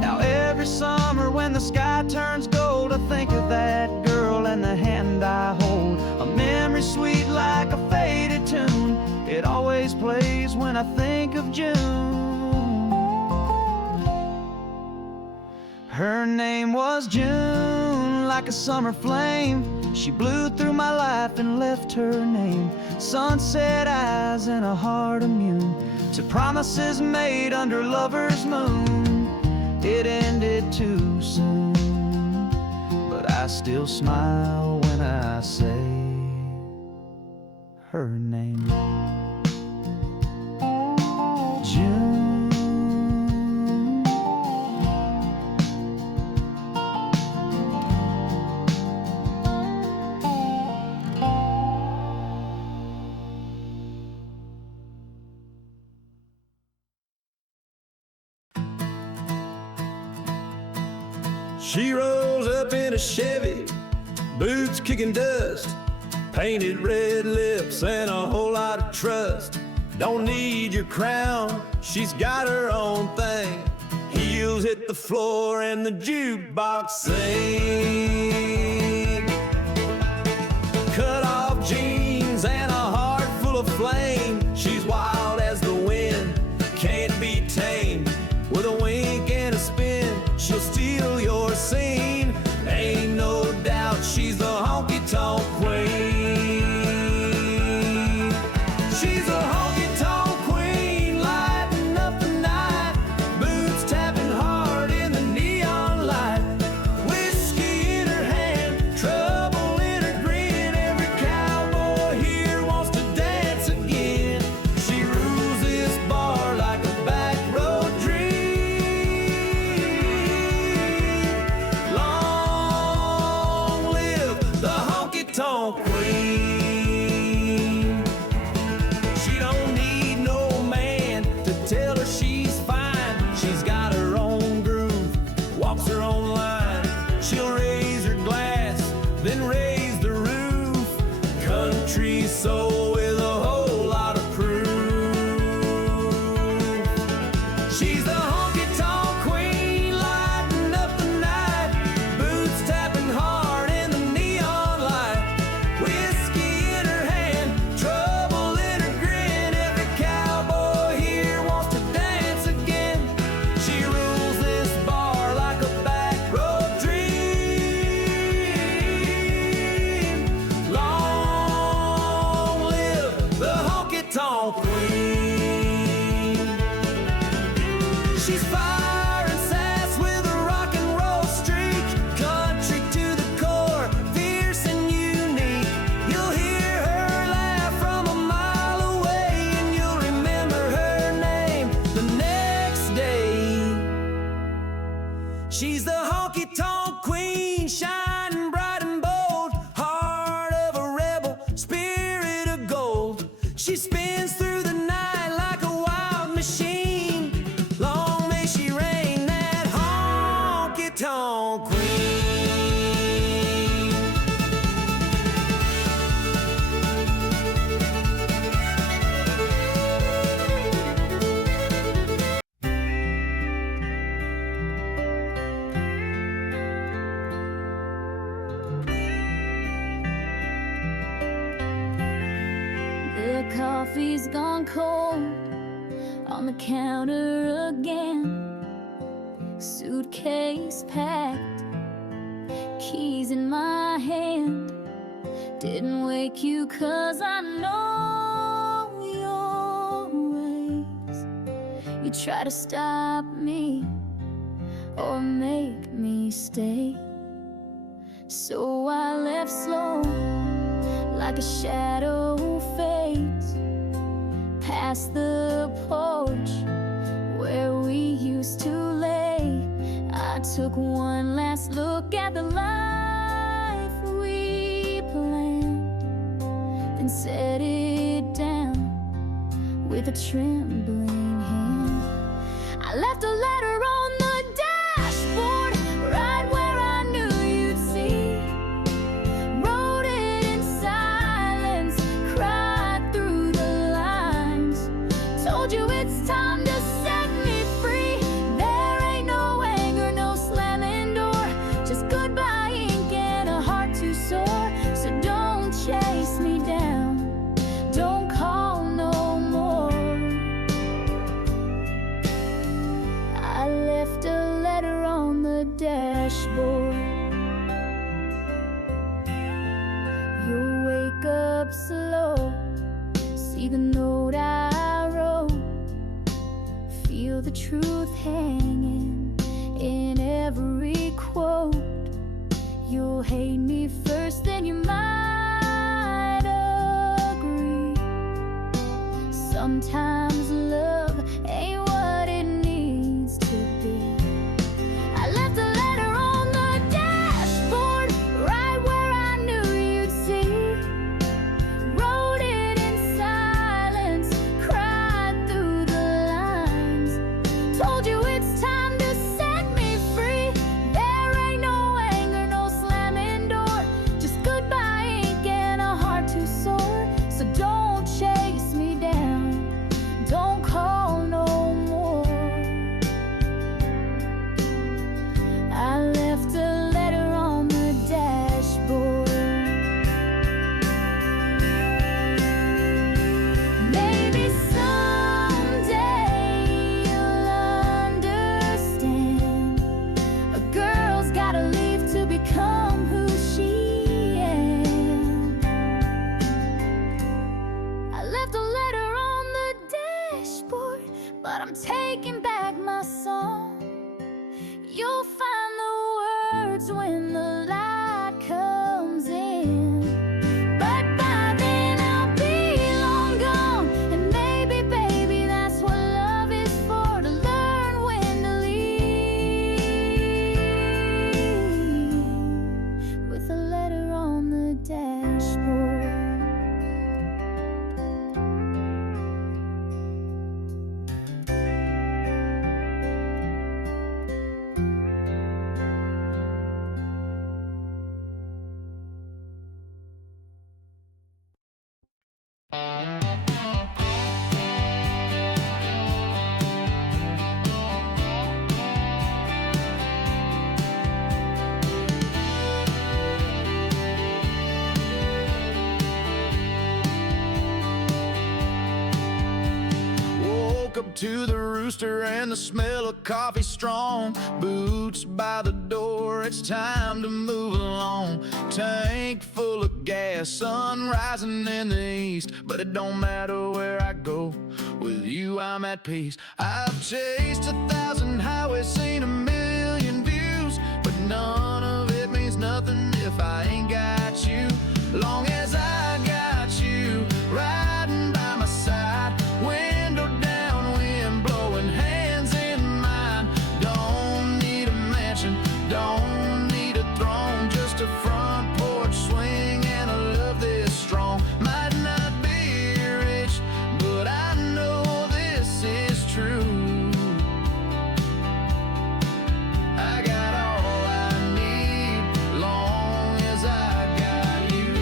Now every summer when the sky turns gold, I think of that girl and the hand I hold. A memory sweet like a faded tune, it always plays when I think of June. Her name was June, like a summer flame. She blew through my life and left her name. Sunset eyes and a heart immune to promises made under lover's moon. It ended too soon, but I still smile when I say her name, June. She rolls up in a Chevy, boots kicking dust, painted red lips and a whole lot of trust. Don't need your crown, she's got her own thing. wheels hit the floor and the jukebox sing. Cut off jeans and a heart full of flame. She's wild as the wind, can't be tamed. With a wink and a spin, she'll steal your scene. Ain't no doubt she's the honky-tonk queen. She's a honky-tonk queen, lighting up the night. Boots tapping hard in the neon light. Whiskey in her hand, trouble in her grin. Every cowboy here wants to dance again. She rules this bar like a backroad dream. Long live the honky-tonk queen. She don't need no man to tell her she's fine. She's got her own groove, walks her own line. She'll raise her glass, then raise the roof. Country soul with a whole lot of proof. She's the honky-tonk queen, lighting up the night. Boots tapping hard in the neon light. Whiskey in her hand, trouble in her grin. Every cowboy here wants to dance again. She rules this bar like a backroad dream. Long live the honky-tonk queen. She's fire and sass with a rock and roll streak. Country to the core, fierce and unique. You'll hear her laugh from a mile away, and you'll remember her name the next day. She's the honky-tonk queen, shining bright and bold. Heart of a rebel, spirit of gold. She spins through the night like a wild machine. Long may she reign, that honky-tonk queen. The coffee's gone cold on the counter again. Suitcase packed, keys in my hand. Didn't wake you 'cause I know your ways. You try to stop me or make me stay. So I left slow, like a shadow fades past the porch where we used to lay. I took one last look at the life we planned, then set it down with a trembling hand. I left a letter on the dashboard, right where I knew you'd see. Wrote it in silence, cried through the lines. Told you it's time to set me free. There ain't no anger, no slamming door, just goodbye ink and a heart too sore. So don't chase me down, don't call no more. I left a letter on the dashboard. You'll wake up slow, see the note I wrote, feel the truth hanging in every quote. You'll hate me first, then you might agree. Sometimes love ain't what it needs to be. I left a letter on the dashboard, right where I knew you'd see. Wrote it in silence, cried through the lines. Told you it's time to set me free. There ain't no anger, no slamming door, just goodbye ink and a heart too sore. So don't chase me down, don't call I'm taking back my song. You'll find the words when the light comes in. But by then I'll be long gone. And maybe, baby, that's what love is for, to learn when to leave. With a letter on the dashboard. Woke up to the rooster and the smell of coffee strong. Boots by the door, it's time to move along. Tank full of gas, sun rising in the east. But it don't matter where I go, with you I'm at peace. I've chased 1,000 highways, seen 1,000,000 views, but none of it means nothing if I ain't got you. Long as I got you riding by my side, window down, wind blowing, hands in mine. Don't need a mansion, don't need a throne, just a front porch swing and a love this strong. Might not be rich, but I know this is true. I got all I need, long as I got you.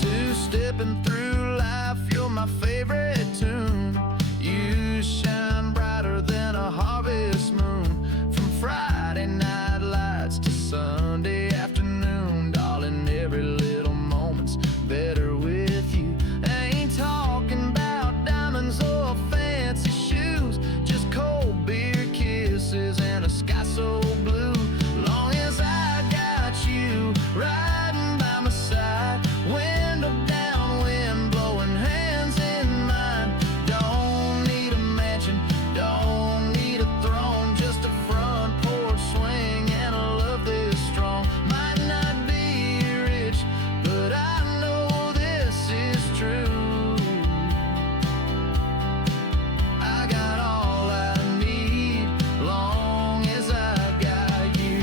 Two-stepping through life, you're my favorite tune. You shine brighter than a harvest moon. From Friday night lights to Sunday afternoon, darling, every little moment's better with you. I ain't talking about diamonds or fancy shoes, just cold beer kisses and a sky so blue. Long as I got you riding by my side, window down, wind blowing, hands in mine. Don't need a mansion, don't need a throne, just a front porch swing and a love this strong. Might not be rich, but I know this is true. I got all I need, long as I got you.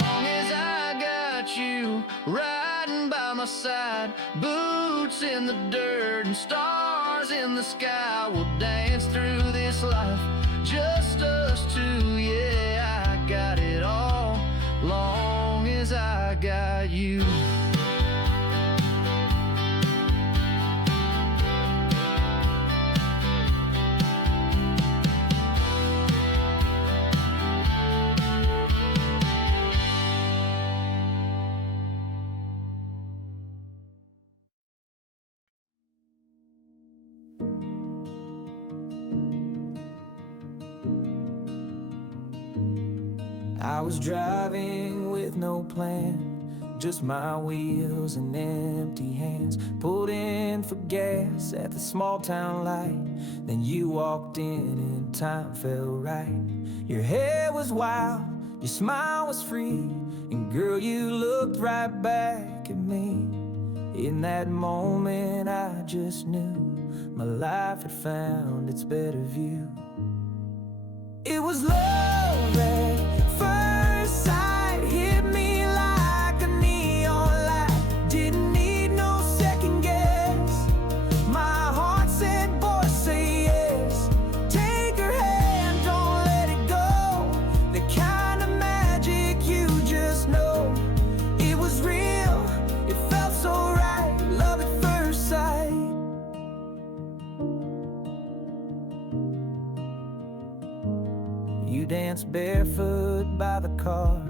Long as I got you riding by my side, boots in the dirt and stars in the sky, we'll dance through this life, just us two. Yeah, I got it all, long as I got you. I was driving with no plan, just my wheels and empty hands. Pulled in for gas at the small town light, then you walked in and time felt right. Your hair was wild, your smile was free, and girl, you looked right back at me. In that moment I just knew my life had found its better view. It was love at first sight, hit me like a neon light. Didn't need no second guess. My heart said, boy, say yes. Take her hand, don't let it go. The kind of magic you just know. It was real, it felt so right. Love at first sight. You danced barefoot by the car,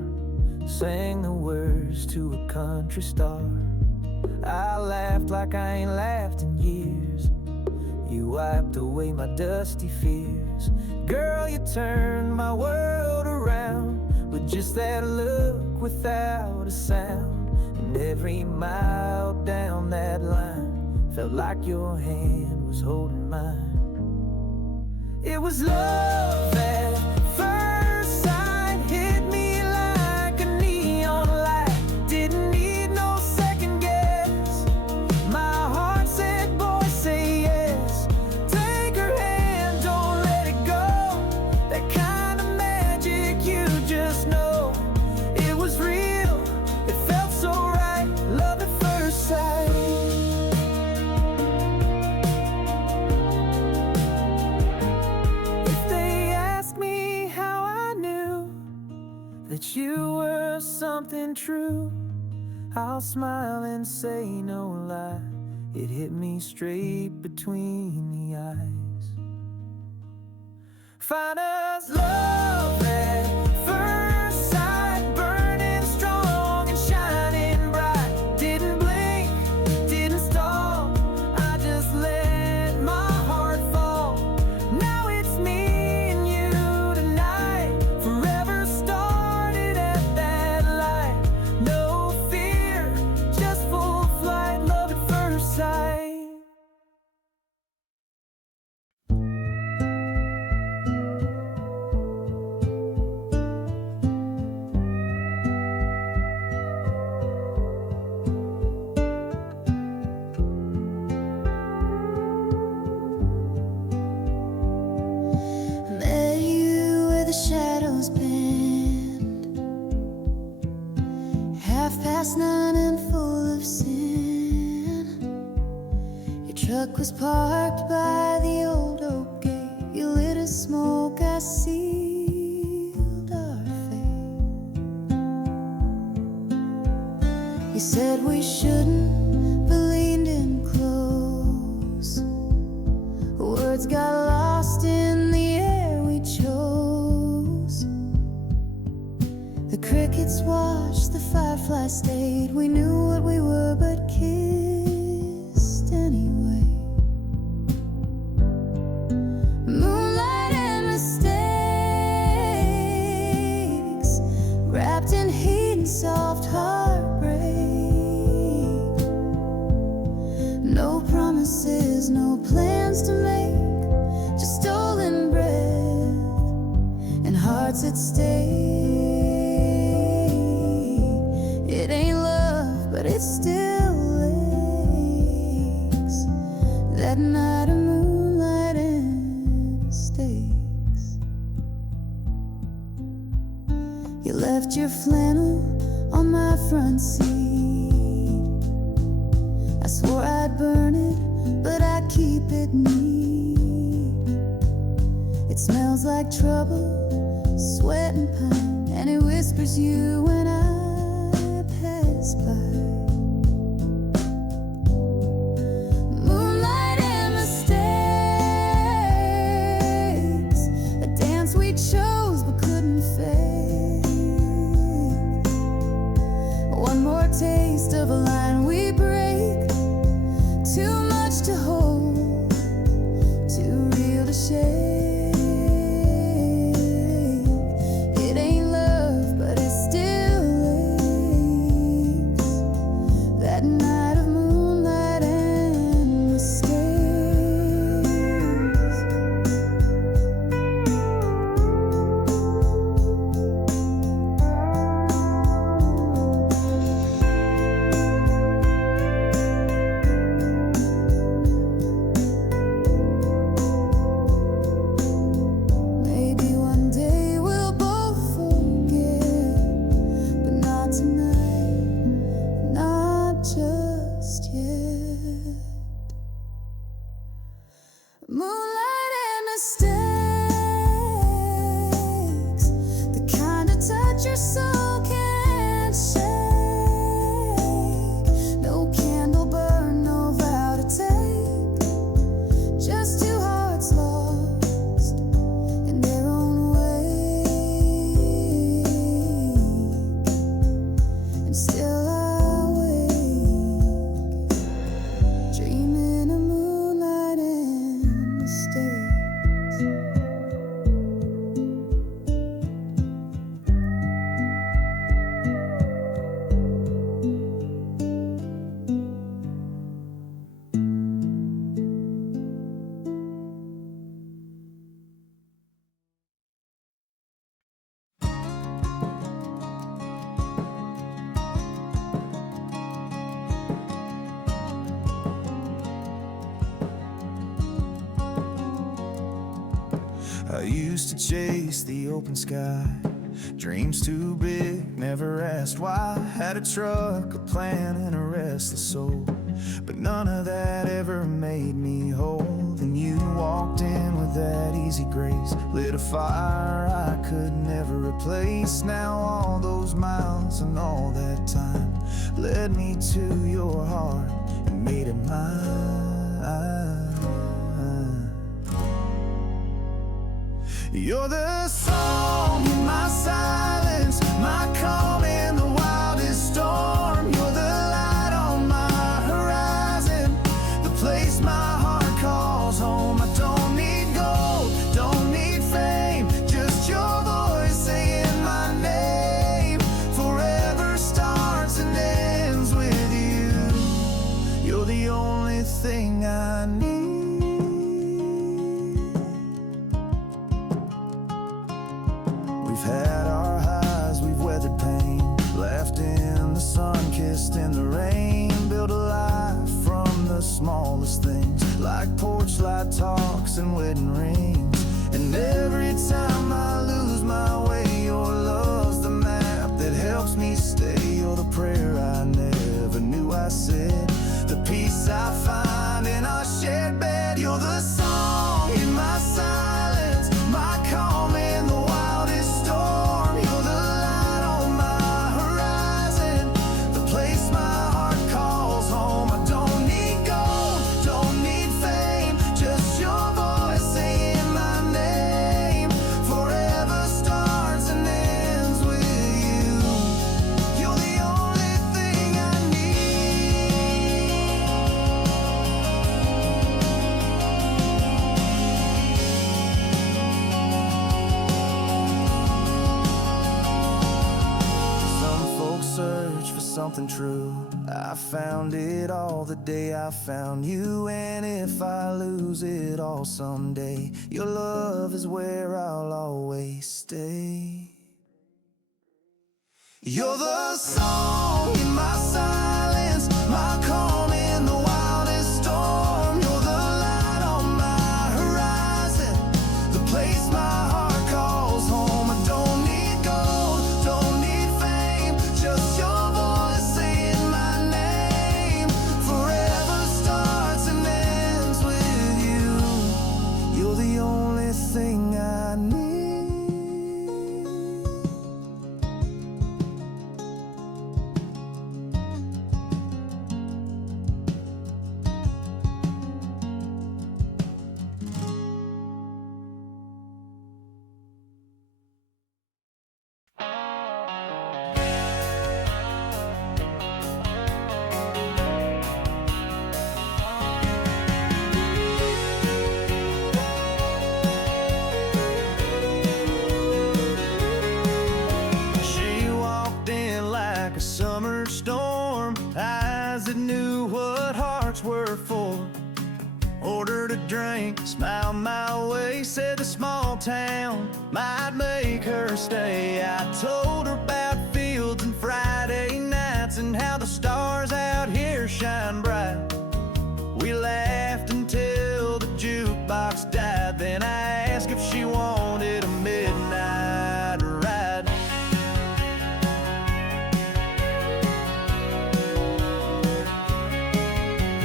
sang the words to a country star. I laughed like I ain't laughed in years. You wiped away my dusty fears. Girl, you turned my world around with just that look without a sound. And every mile down that line felt like your hand was holding mine. It was love at first sight, hit me like a neon light. Didn't need no second guess. My heart said, boy, say yes. Take her hand, don't let it go. That kind of magic you just know. It was real, it felt so right. Love at first sight. That you were something true, I'll smile and say no lie. It hit me straight between the eyes. Find us love at first sight, burning strong and shining bright. Didn't blink, didn't stall, I just let my heart fall. Now it's me and you tonight, forever started at that light. No fear, just full flight, love at first sight. Met you where the shadows bend, 9:30 and full of sin. Your truck was parked by the old oak gate. You lit a smoke, I sealed our fate. You said we shouldn't, but leaned in close. Words got lost in the air we chose. The crickets watched, the fireflies stayed. We knew what we were, but kissed anyway. Moonlight and mistakes, wrapped in heat and soft heartbreak. No promises, no plans to make, just stolen breath and hearts at stake. It ain't love, but it still aches. That night of moonlight and mistakes. You left your flannel on my front seat. I swore I'd burn it, but I keep it neat. It smells like trouble, sweat and pine, and it whispers you when I pass by. Moonlight and mistakes, a dance we chose but couldn't fake. One more taste of a line we break. Too much to hold, too real to shake. It ain't love, but it still aches. I used to chase the open sky, dreams too big, never asked why. Had a truck, a plan, and a restless soul, but none of that ever made me whole. Then you walked in with that easy grace, lit a fire I could never replace. Now all those miles and all that time led me to your heart and made it mine. You're the song in my silence, my calm in the wildest storm. You're the light on my horizon, the place my heart calls home. I don't need gold, don't need fame, just your voice saying my name. Forever starts and ends with you. You're the only thing I need. Had our highs, we've weathered pain, laughed in the sun, kissed in the rain, built a life from the smallest things, like porch light talks and wedding rings. And every time I lose my way, your love's the map that helps me stay. You're the prayer I never knew I said, the peace I find in our shared bed. You're the song in my silence, my calm in the wildest storm. You're the light on my horizon, the place my heart calls home. I don't need gold, don't need fame, just your voice saying my name. Forever starts and ends with you. You're the only thing I search for something true. I found it all the day I found you, and if I lose it all someday, your love is where I'll always stay. You're the song in my silence, my calm in the wildest storm. You're the light on my horizon, the place my heart calls home. I don't need gold, don't need fame, just your voice saying my name. Forever starts and ends with you. You're the only thing I need. She walked in like a summer storm, eyes that knew what hearts were for. Ordered a drink, smiled my way, said the small town might make her stay. I told her about fields and Friday nights and how the stars out here shine bright. We laughed until the jukebox died. Then I asked if she wanted a midnight ride.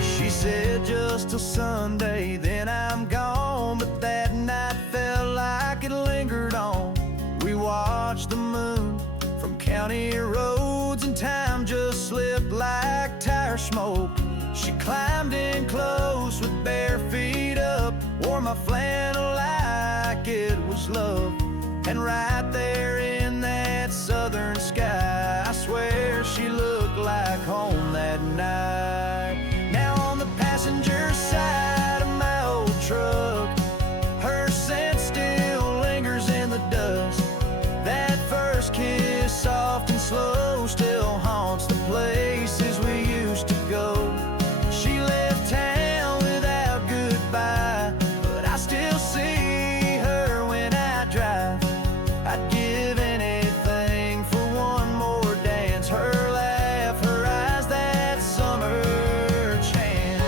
She said just till Sunday, then I'm gone. But that night felt like it lingered on. We watched the moon from county roads, and time just slipped like tire smoke. She climbed in close with bare feet up, wore my flannel like it was love. And right there in that southern sky, I swear she looked like home that night. Now on the passenger side of my old truck, her scent still lingers in the dust. That first kiss, soft and slow, still haunts the places we used to go. She left town without goodbye, but I still see her when I drive. I'd give anything for one more dance, her laugh, her eyes, that summer chance.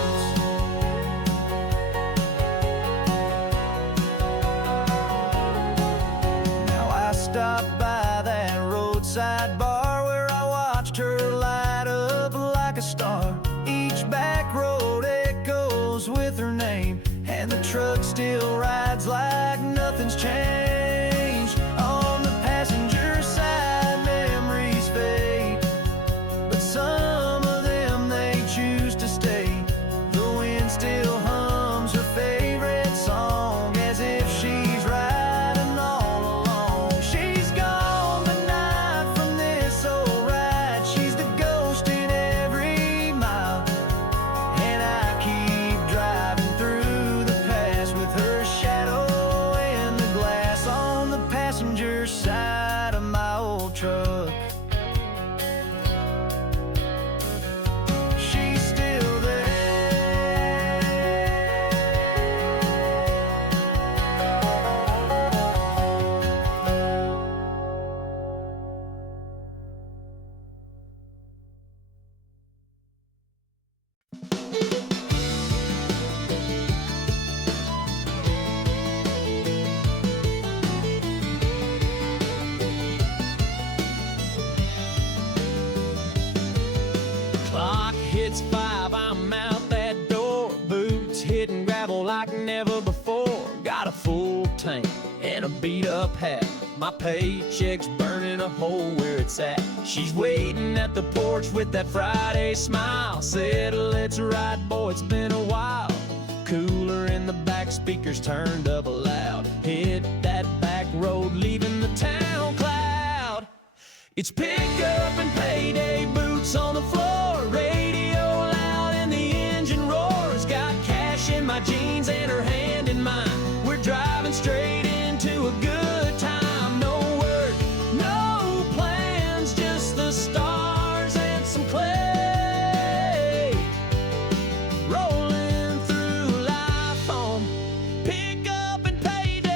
roadside bar where I watched her light up like a star. Each back road echoes with her name, and the truck still rides like nothing's changed. On the passenger side, memories fade, but some of them they choose to stay. The wind still hums her favorite song as if she's riding all along. She's gone but not from this old ride. She's the ghost in every mile, and I keep driving through the past with her shadow in the glass on the passenger side of my old truck. She's still there. Clock hits 5, I'm out that door. Boots hitting gravel like never before. Got a full tank and a beat up hat. My paycheck's burning a hole where it's at. She's waiting at the porch with that Friday smile. Said, let's ride, boy, it's been a while. Cooler in the back, speakers turned up loud. Hit that back road, leaving the town cloud. It's pickup and payday, boots on the floor, radio loud and the engine roars. Got cash in my jeans and her hand in mine. We're driving straight into a good time. No work, no plans, just the stars and some clay. Rolling through life on pickup and payday.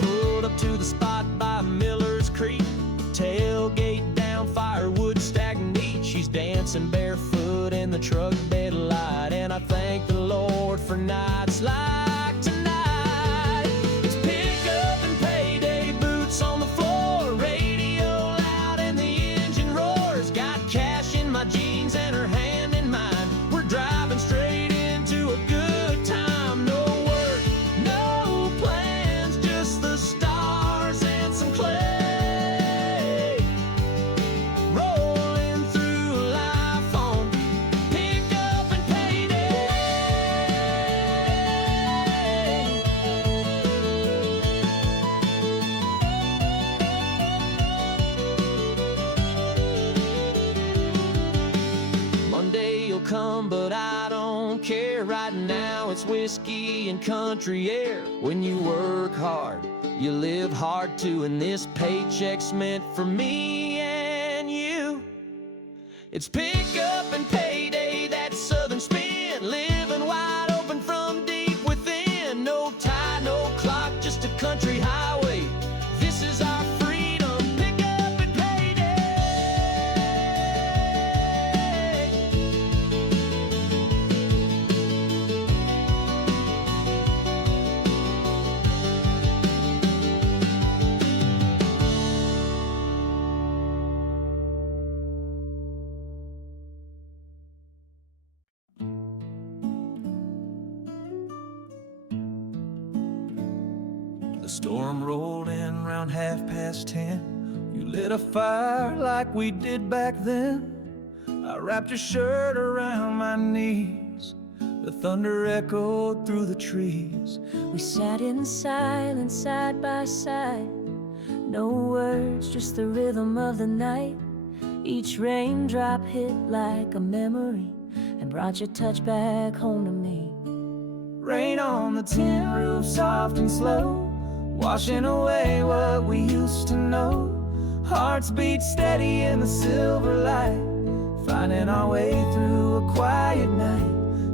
Pulled up to the spot by Miller's Creek. Tailgate down, firewood stacked neat. She's dancing barefoot in the truck bed light, and I thank the Lord for nights like tonight. It's pickup and payday, boots on the floor, radio loud and the engine roars. Got cash in my jeans and her hand in mine. We're driving straight into a good time. No work, no plans, just the stars and some clay. Rolling through life on pickup and payday. Monday will come, but I don't care. Right now it's whiskey and country air. When you work hard, you live hard too, and this paycheck's meant for me and you. It's pickup and payday, that southern spin, living wide open from deep within. No tie, no clock, just a country highway. This is our freedom, pickup and payday. The storm rolled in round 10:30. You lit a fire like we did back then. I wrapped your shirt around my knees. The thunder echoed through the trees. We sat in silence side by side. No words, just the rhythm of the night. Each raindrop hit like a memory and brought your touch back home to me. Rain on the tin roof, soft and slow, washing away what we used to know. Hearts beat steady in the silver light, finding our way through a quiet night.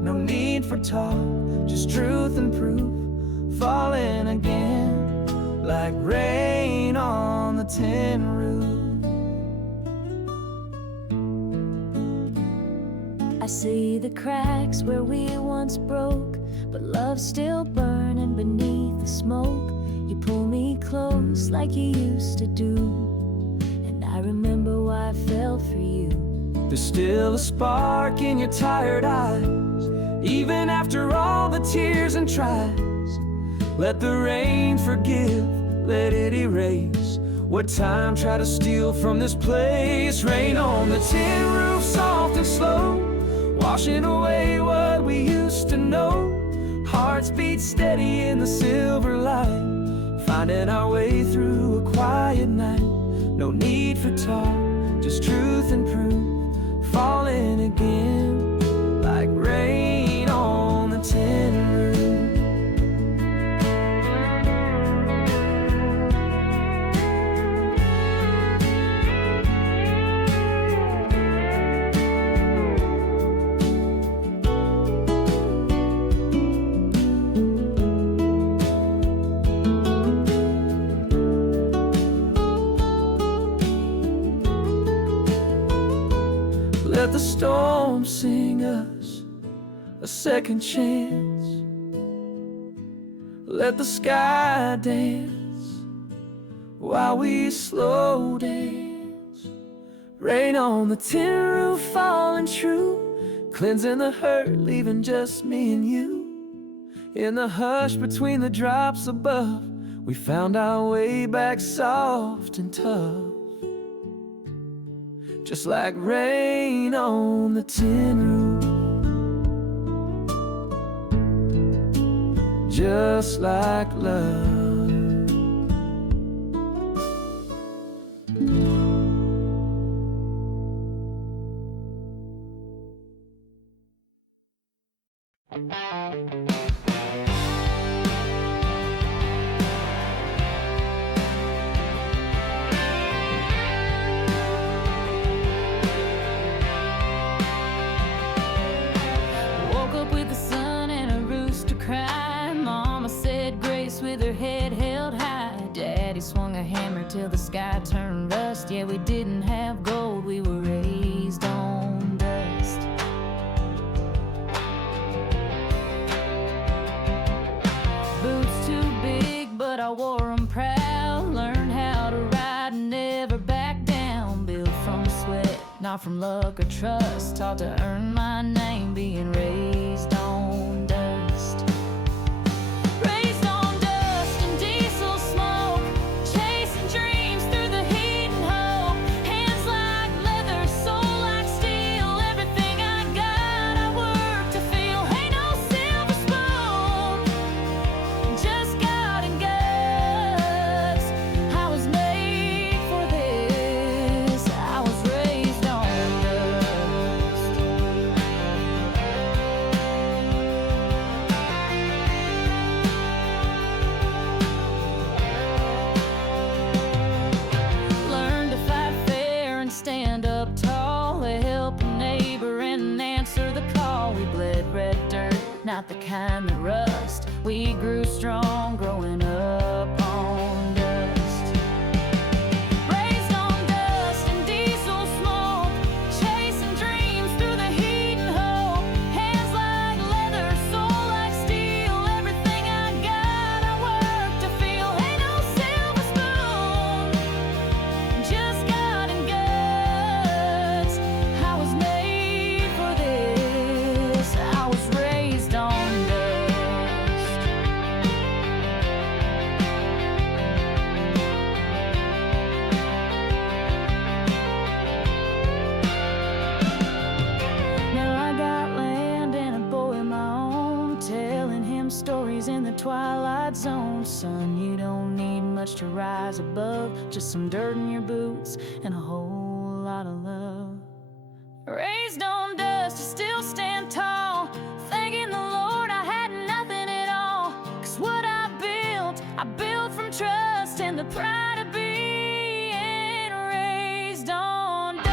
No need for talk, just truth and proof, falling again like rain on the tin roof. I see the cracks where we once broke, but love's still burning beneath the smoke. You pull me close like you used to do, and I remember why I fell for you. There's still a spark in your tired eyes, even after all the tears and tries. Let the rain forgive, let it erase what time tried to steal from this place. Rain on the tin roof, soft and slow, washing away what we used to know. Hearts beat steady in the silver light, finding our way through a quiet night. No need for talk, just truth and proof, falling again like rain on the tin roof. Let the storm sing us a second chance. Let the sky dance while we slow dance. Rain on the tin roof, falling true, cleansing the hurt, leaving just me and you. In the hush between the drops above, we found our way back soft and tough, just like rain on the tin roof, just like love. Till the sky turned rust. Yeah, we didn't have gold, we were raised on dust. Boots too big, but I wore them proud. Learned how to ride and never back down. Built from sweat, not from luck or trust. Taught to earn my name, being raised on dust. Not the kind that rust. We grew strong growing up on dust. Raised on dust and diesel smoke, chasing dreams through the heat and hope. Hands like leather, soul like steel. Everything I got, I worked to feel. Ain't no silver spoon, just God and guts. I was made for this. I was raised on stories in the twilight zone. Son, you don't need much to rise above, just some dirt in your boots and a whole lot of love. Raised on dust to still stand tall, thanking the Lord I had nothing at all. 'Cause what I built from trust and the pride of being raised on dust.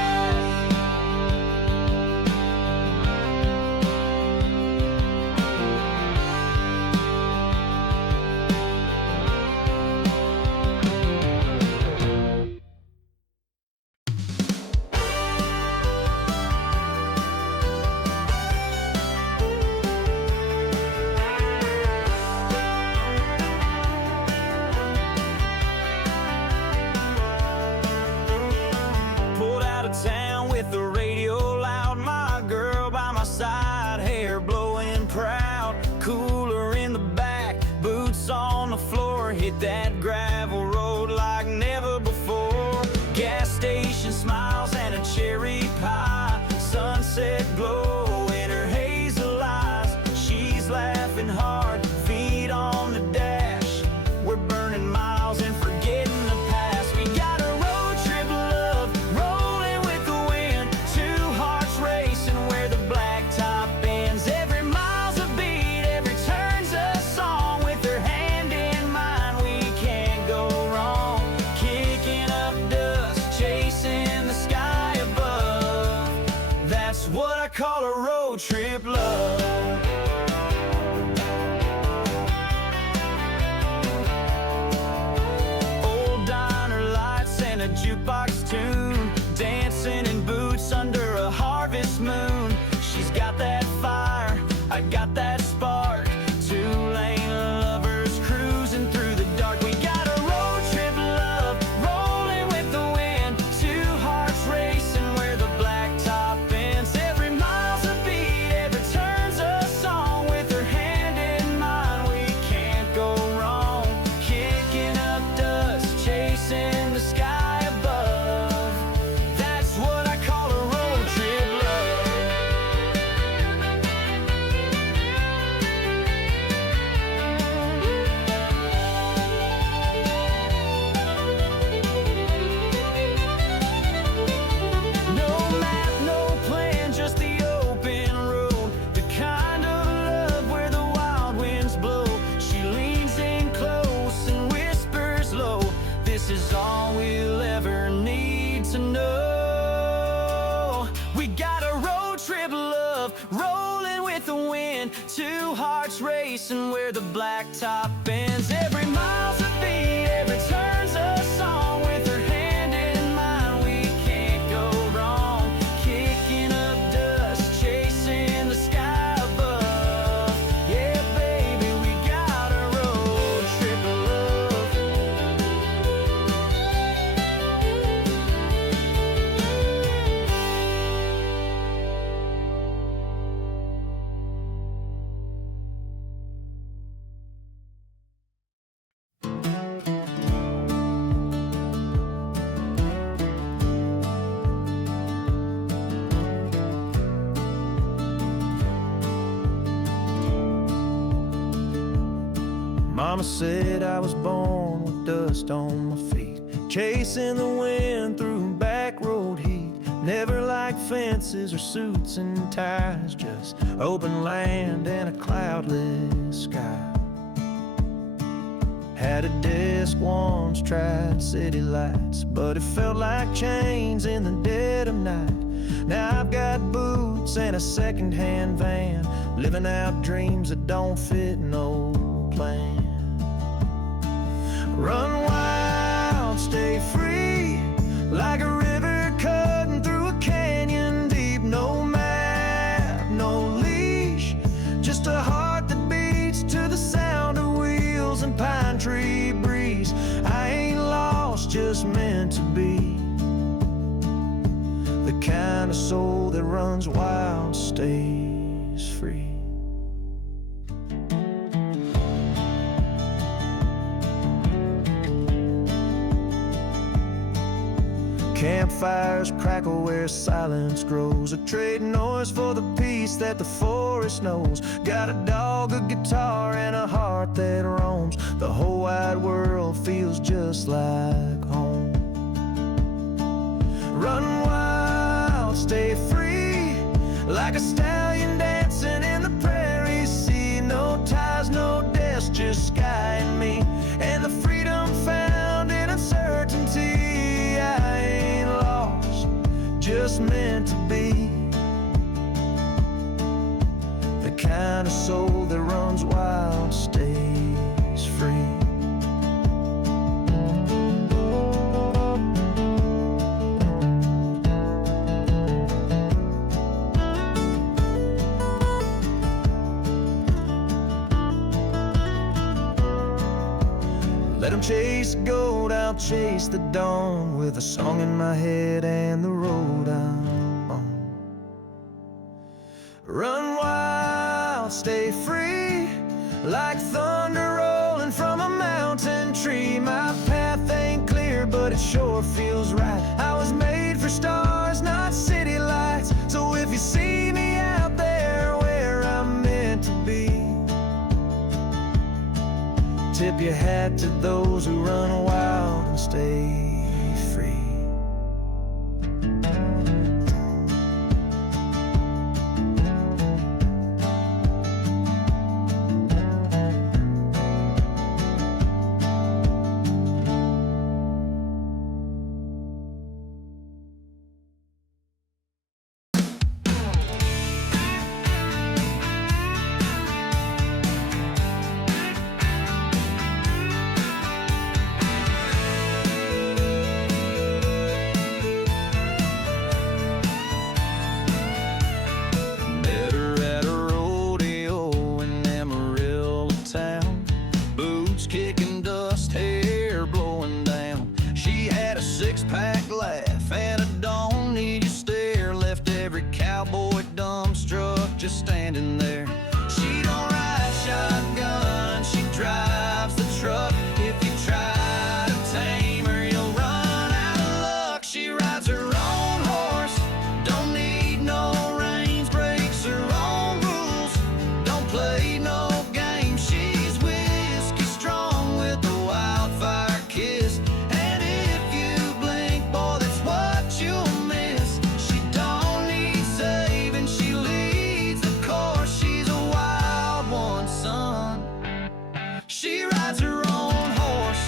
the floor, hit that gravel road like never before. Gas station smiles and a cherry pie, sunset glow in her hazel eyes. She's laughing hard, feet on the dash. We're burning miles and forgetting the past. We got a road trip love, rolling with the wind. Two hearts racing where the blacktop ends. Every mile's a beat, every turn's a song. With her hand in mine, we can't go wrong. Kicking up dust, chasing the sky above. That's what I call a road trip love. A jukebox tune, dancing in boots under a harvest moon. She's got that fire, I got that spark. Two-lane lovers cruising through the dark. We got a road trip love, rolling with the wind. Two hearts racing where the blacktop ends. Every mile's a beat, every turn's a song. With her hand in mine, we can't go wrong. Kicking up dust, chasing the sky. This is all we'll ever need to know. We got a road trip love, rolling with the wind. Two hearts racing where the blacktop ends. Every mile's a beat, every turn's a song. With her hand in mine, we can't go wrong. Kicking up dust, chasing the sky above. Yeah, baby, we got a road trip love. Mama said I was born with dust on my feet, chasing the wind through backroad heat. Never liked fences or suits and ties, just open land and a cloudless sky. Had a desk once, tried city lights, but it felt like chains in the dead of night. Now I've got boots and a second-hand van, living out dreams that don't fit no plan. Run wild, stay free, like a river cutting through a canyon deep. No map, no leash, just a heart that beats to the sound of wheels and pine tree breeze. I ain't lost, just meant to be the kind of soul that runs wild, stays free. Campfires crackle where silence grows, a trade noise for the peace that the forest knows. Got a dog, a guitar, and a heart that roams. The whole wide world feels just like home. Run wild, stay free, like a stallion dancing in the prairie sea. No ties, no desk, just sky and me, and the freedom found in uncertainty. I ain't lost, just meant to be the kind of soul that runs wild, stays free. Let them chase the gold, I'll chase the dawn, with a song in my head and the road I'm on. Run wild, stay free, like thunder rolling from a mountain. country. My path ain't clear, but it sure feels right. I was made for stars, not city lights. So if you see me out there where I'm meant to be, tip your hat to those who run wild and stay free. Just standing there. She don't ride shotgun, she drives the truck. If you try to tame her, you'll run out of luck. She rides her own horse, don't need no reins, breaks her own rules, don't play no games. She's whiskey strong with a wildfire kiss, and if you blink, boy, that's what you'll miss. She don't need saving, she leads the course. She's a wild one, son. She rides her own horse.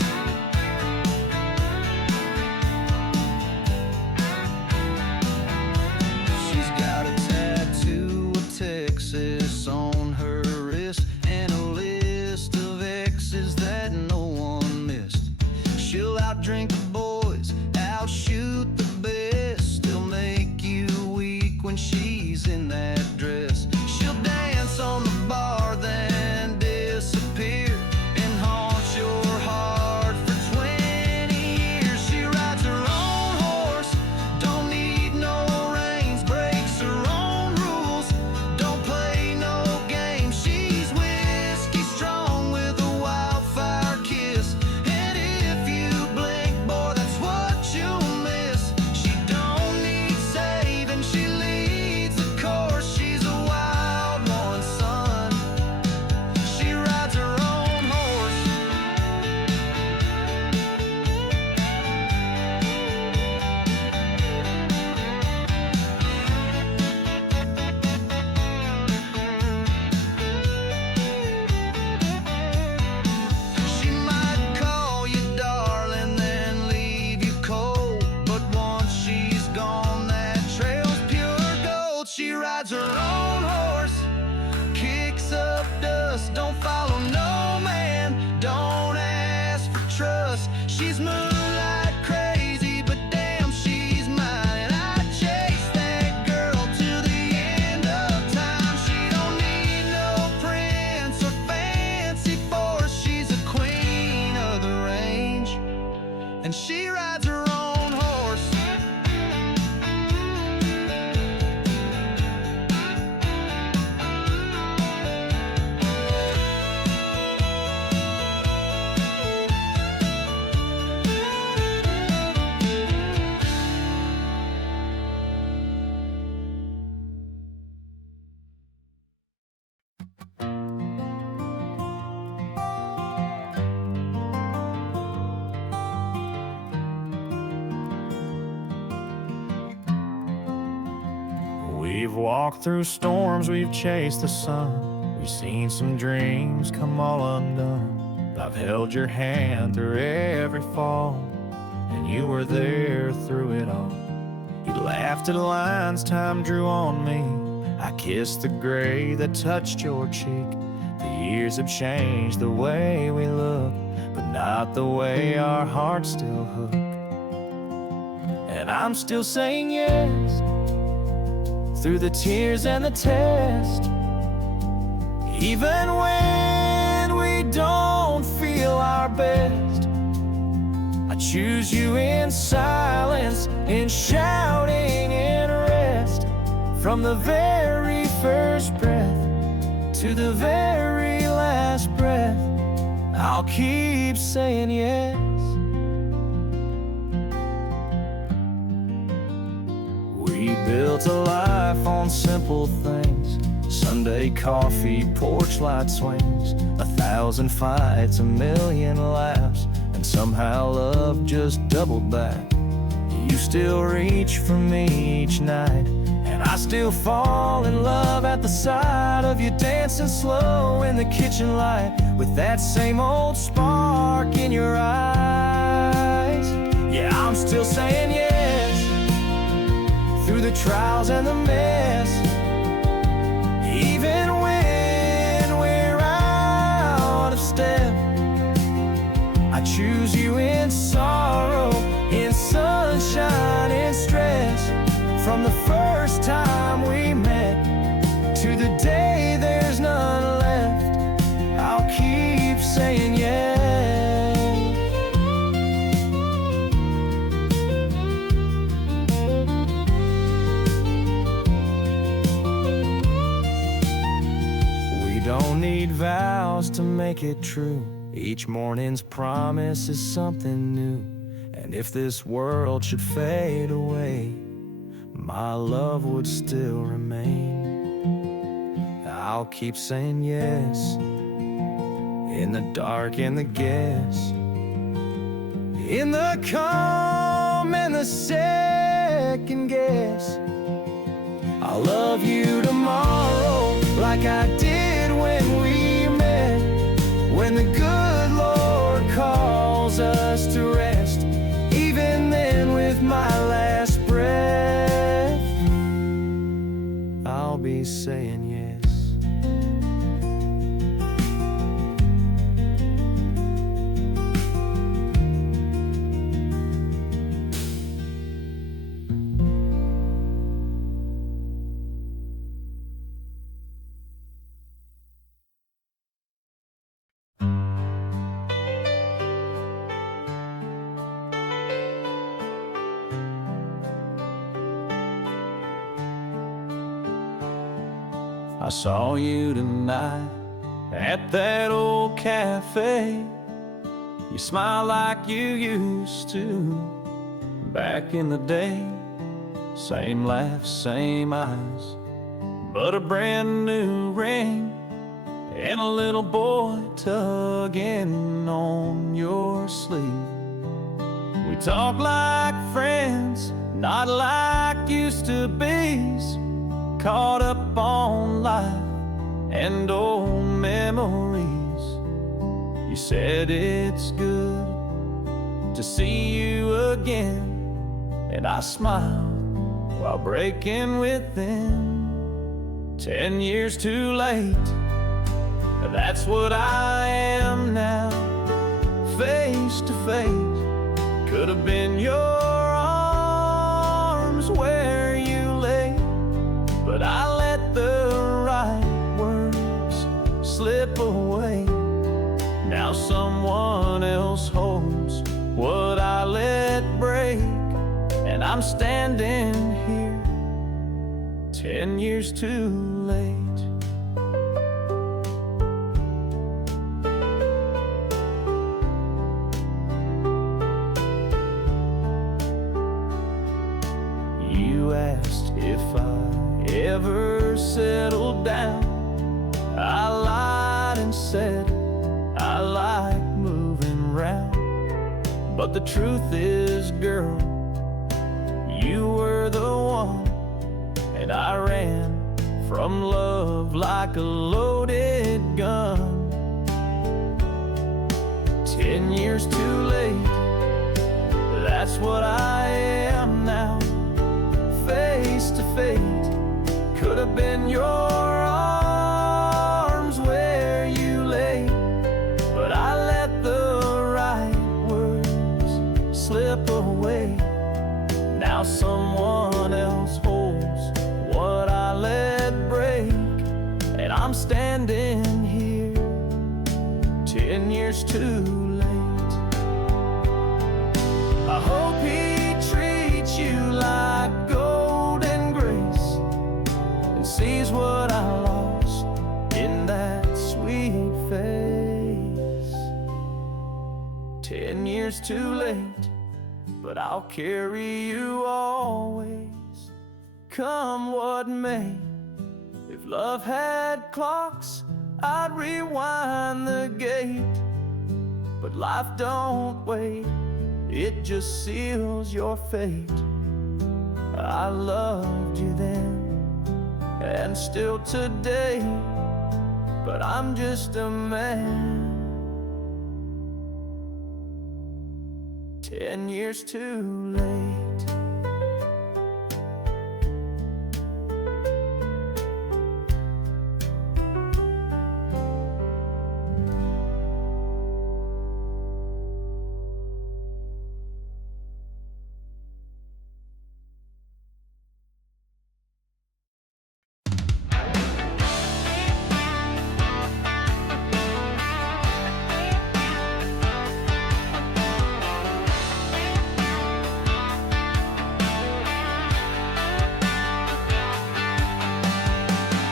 She's got a tattoo of Texas on her wrist and a list of exes that no one missed. She'll outdrink the boys, outshoot the best, still make you weak when she's in that dress. She'll dance on the bar, then disappear and haunt your heart for 20 years. She rides her own horse, don't need no reins, breaks her own rules, don't play no games. She's whiskey strong with a wildfire kiss, and if you blink, boy, that's what you'll miss. She don't need saving, she leads the course. She's a wild one, son. She rides her own horse. She might call you darling, then leave you cold, but once she's gone, that trail's pure gold. She rides her own horse, kicks up dust, don't follow no man, don't ask for trust. She's moonlight crazy, but damn, she's mine, and I chase that girl to the end of time. She don't need no prince or fancy force, she's a queen of the range, and she rides her own horse. We've walked through storms, we've chased the sun, we've seen some dreams come all undone. But I've held your hand through every fall, and you were there through it all. You laughed at lines time drew on me, I kissed the gray that touched your cheek. The years have changed the way we look, but not the way our hearts still hook. And I'm still saying yes, through the tears and the test, even when we don't feel our best. I choose you in silence, in shouting, in rest. From the very first breath to the very last breath, I'll keep saying yes. We built a life on simple things: Sunday coffee, porch light swings, 1,000 fights, 1,000,000 laughs, and somehow love just doubled that. You still reach for me each night, and I still fall in love at the sight of you dancing slow in the kitchen light, with that same old spark in your eyes. Yeah, I'm still saying yes, through the trials and the mess. Even when we're out of step, I choose you in sorrow, in sunshine, in stress. From the first time we met to the day there's none left, I'll keep saying yes. We don't need vows to make it true. Each morning's promise is something new. And if this world should fade away, my love would still remain. I'll keep saying yes, in the dark and the guess, in the calm and the second guess. I'll love you tomorrow like I did when we met, when the good Lord calls us to rest. Even then, with my last breath, I'll be saying yes. I saw you tonight at that old cafe. You smile like you used to back in the day. Same laugh, same eyes, but a brand new ring and a little boy tugging on your sleeve. We talk like friends, not like used to be's. Caught up on life and old memories. You said it's good to see you again, and I smiled while breaking within. 10 years too late, that's what I am now. Face to face, could have been your arms where you lay, but I let the right words slip away. Now someone else holds what I let break, and I'm standing here 10 years too late. You asked if I ever settled down. I lied and said I like moving round, but the truth is, girl, you were the one, and I ran from love like a loaded gun. 10 years too late, that's what I am now. Face to face, could have been your arms where you lay, but I let the right words slip away. Now someone else holds what I let break, and I'm standing here 10 years too late. 10 years too late, but I'll carry you always, come what may. If love had clocks, I'd rewind the gate. But life don't wait, it just seals your fate. I loved you then, and still today, but I'm just a man. 10 years too late.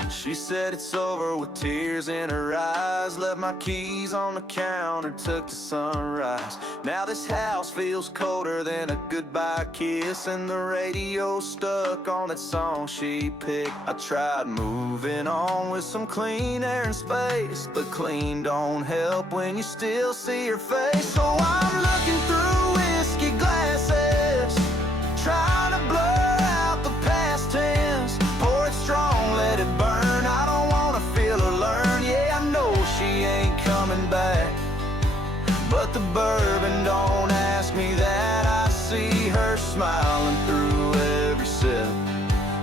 She said it's over with tears in her eyes. Left my keys on the counter, took to sunrise. Now this house feels colder than a goodbye kiss, and the radio's stuck on that song she picked. I tried moving on with some clean air and space, but clean don't help when you still see her face. So I'm looking through whiskey glasses, trying to blur out the past tense. Pour it strong, let it burn. I don't wanna feel or learn. Yeah, I know she ain't coming back, but the bourbon don't ask me that. I see her smiling through every sip.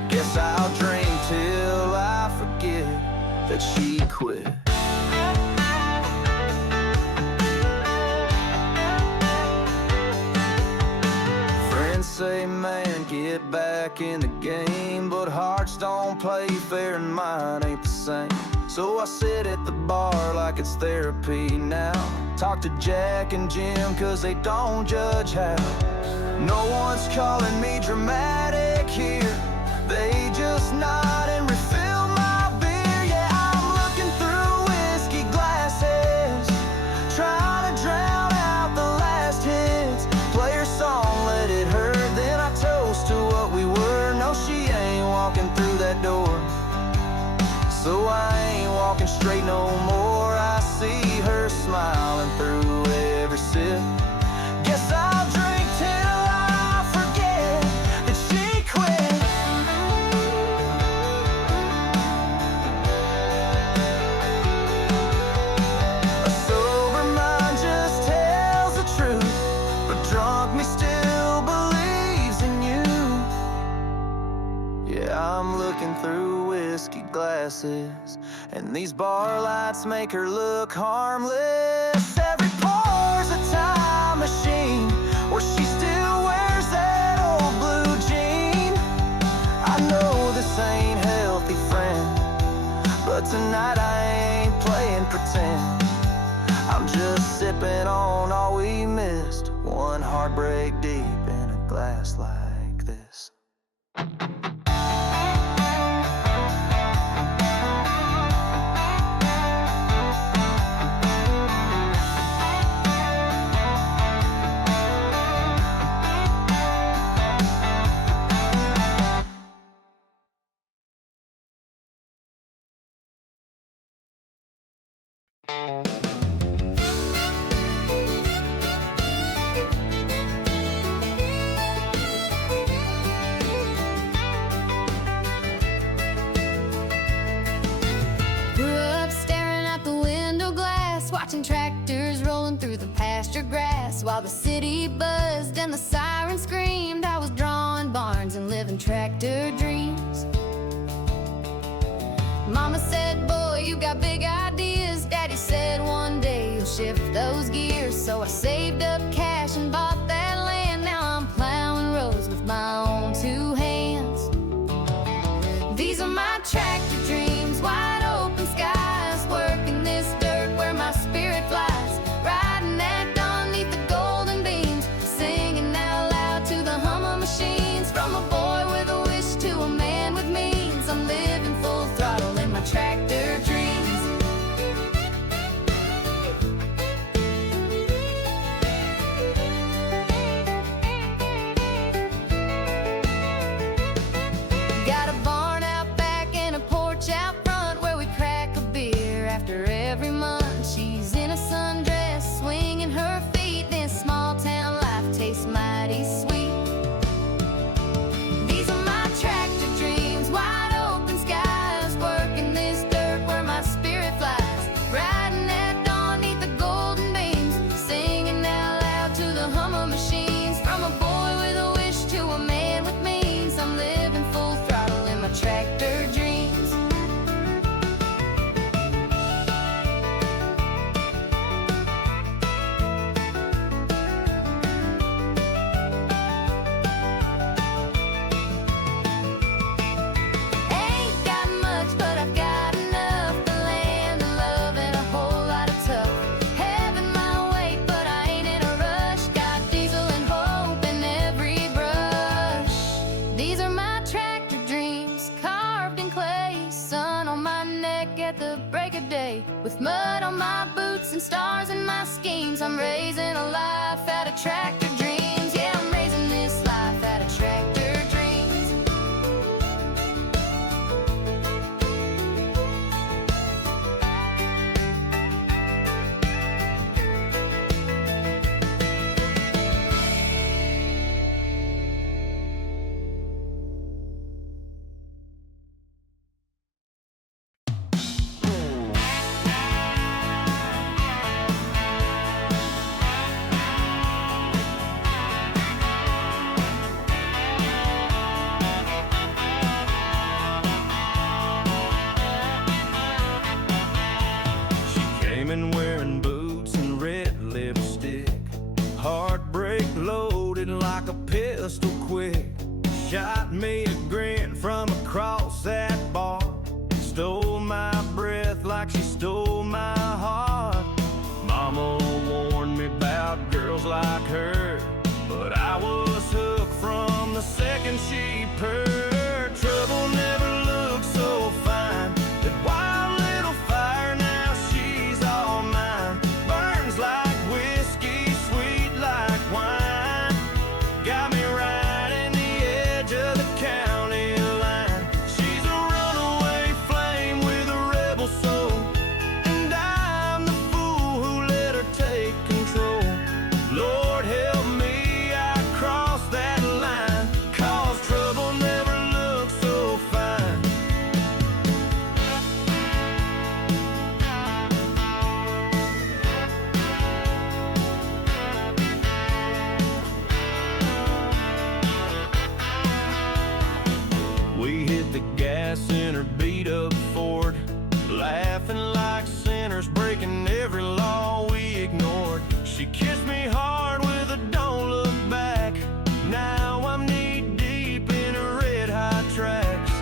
Guess I'll drink till I forget that she quit. Friends say, man, get back in the game, but hearts don't play fair and mine ain't the same. So I sit at the bar like it's therapy now. Talk to Jack and Jim cause they don't judge how. No one's calling me dramatic here, they just nod and refill my beer. Yeah, I'm looking through whiskey glasses, trying to drown out the last hits. Play her song, let it hurt, then I toast to what we were. No, she ain't walking through that door, so I ain't walking straight no more. I see her smiling through every sip. Guess I'll drink till I forget that she quit. A sober mind just tells the truth, but drunk me still believes in you. Yeah, I'm looking through whiskey glasses, and these bar lights make her look harmless. Every pour's a time machine where she still wears that old blue jean. I know this ain't healthy, friend, but tonight I ain't playing pretend. I'm just sipping on all we missed, one heartbreak deep in a glass like this. Grew up staring out the window glass, watching tractors rolling through the pasture grass. While the city buzzed and the sirens screamed, I was drawing barns and living tractor dreams. Mama said, boy, you got big ideas. Daddy said, one day you'll shift those gears. So I saved up cash and bought that land. Now I'm plowing rows with my own two hands. These are my tractor dreams, wide open skies, working this dirt where my spirit flies, riding that dawn neath the golden beams, singing out loud to the hum of machines. From a boy with a wish to a man with means, I'm living full throttle in my tractor dreams. the hum of machines. From a boy with a wish to a man with means, I'm living full throttle in my tractor dreams. Ain't got much, but I've got enough. The land of love and a whole lot of tough. Having my way, but I ain't in a rush. Got diesel and hope in every brush. These are my tractor dreams, carved in clay. Sun on my neck at the break of day. With mud on my boots and stars in my schemes, I'm raising a life out of tractor dreams. Yeah, I'm raising this life out of tractor dreams. She came in wearing boots and red lipstick, heartbreak loaded like a pistol quick. Shot me a grin from across that bar, stole my breath like she stole my heart. Mama warned me about girls like her, but I was hooked from the second she purred. Trouble never looked so fine. That wild little fire, now she's all mine. Burns like whiskey, sweet like wine. Got me right in the edge of the county line. She's a runaway flame with a rebel soul, and I'm the fool who let her take control. Lord help me, I crossed that line, 'cause trouble never looks so fine. We hit the gas in her beat up Ford, laughing like sinners, breaking every law we ignored. She kissed me hard with a don't look back. Now I'm knee deep in her red hot tracks.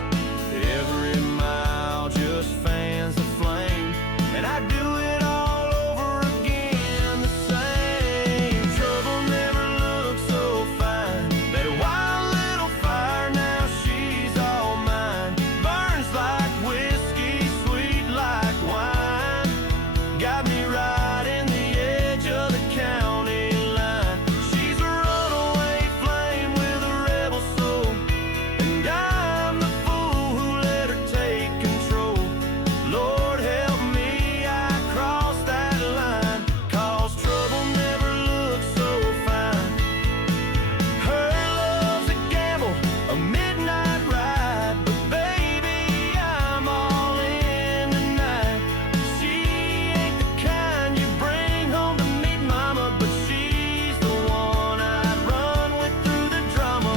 Every mile just fans the flame, and I do it all over again the same. Trouble never looked so fine. That wild little fire, now she's all mine. Burns like whiskey, sweet like wine. Got me right in the edge of the county line. She's a runaway flame with a rebel soul, and I'm the fool who let her take control. Lord help me, I crossed that line, 'cause trouble never looks so fine. Her love's a gamble, a midnight ride, but baby, I'm all in tonight. She ain't the kind you bring home to meet mama, but she's the one I'd run with through the drama.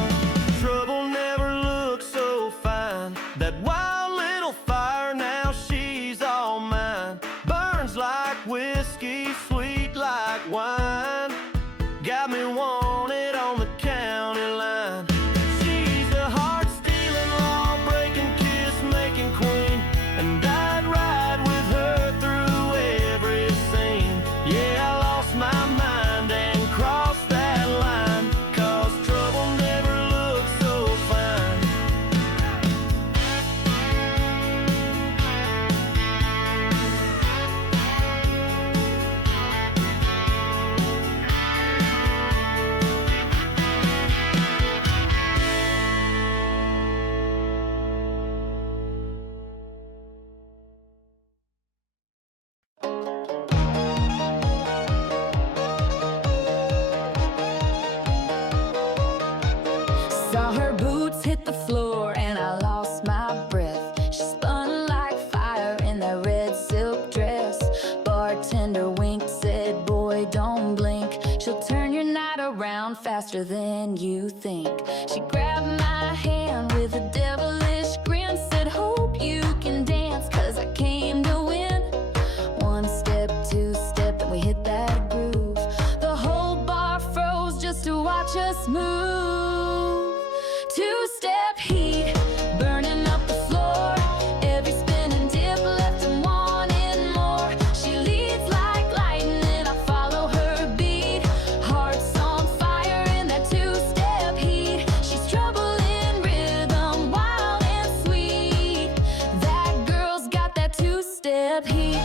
Trouble never looks so fine. That wild little fire, now she's all mine. Burns like whiskey, sweet like wine. Got me wanted on the county line. She's the heart-stealing, law-breaking, kiss-making queen, and I'd ride with her through every scene. Yeah, I lost my mind and crossed that line, 'cause trouble never looks so fine. night around faster than you think. She grabbed my hand with a devilish grin, said, hope you can dance, cause I came to win. One step, two step, and we hit that groove. The whole bar froze just to watch us move. Two-step heat, burning up the floor. Every spin and dip left him wanting more. She leads like lightning, I follow her beat. Hearts on fire in that two-step heat. She's trouble in rhythm, wild and sweet. That girl's got that two-step heat.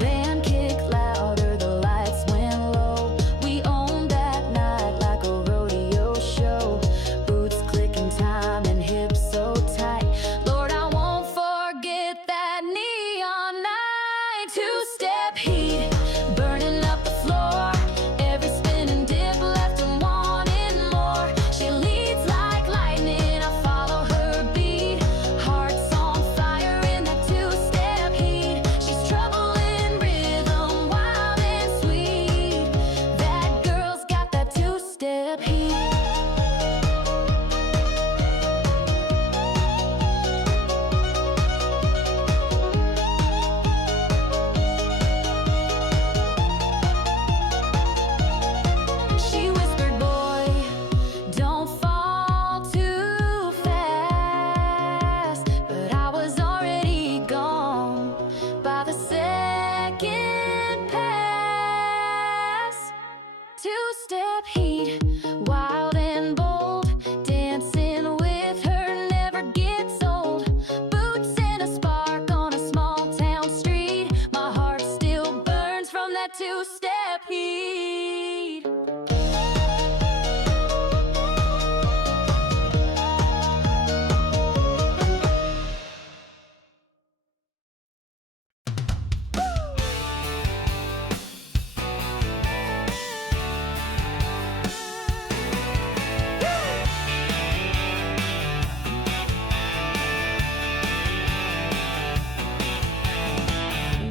Band kicked louder, the lights went low. We owned that night like a rodeo show. Boots clicking time and hips so tight. Lord, I won't forget that neon night. Two-step heat, burning up the floor. Every spin and dip left him wanting more. She leads like lightning, I follow her beat. Hearts on fire in that two-step heat. She's trouble in rhythm, wild and sweet. That girl's got that two-step heat. She whispered, boy, don't fall too fast. But I was already gone by the second pass. Two-step heat, wild and bold. Dancing with her never gets old. Boots and a spark on a small town street. My heart still burns from that two-step heat.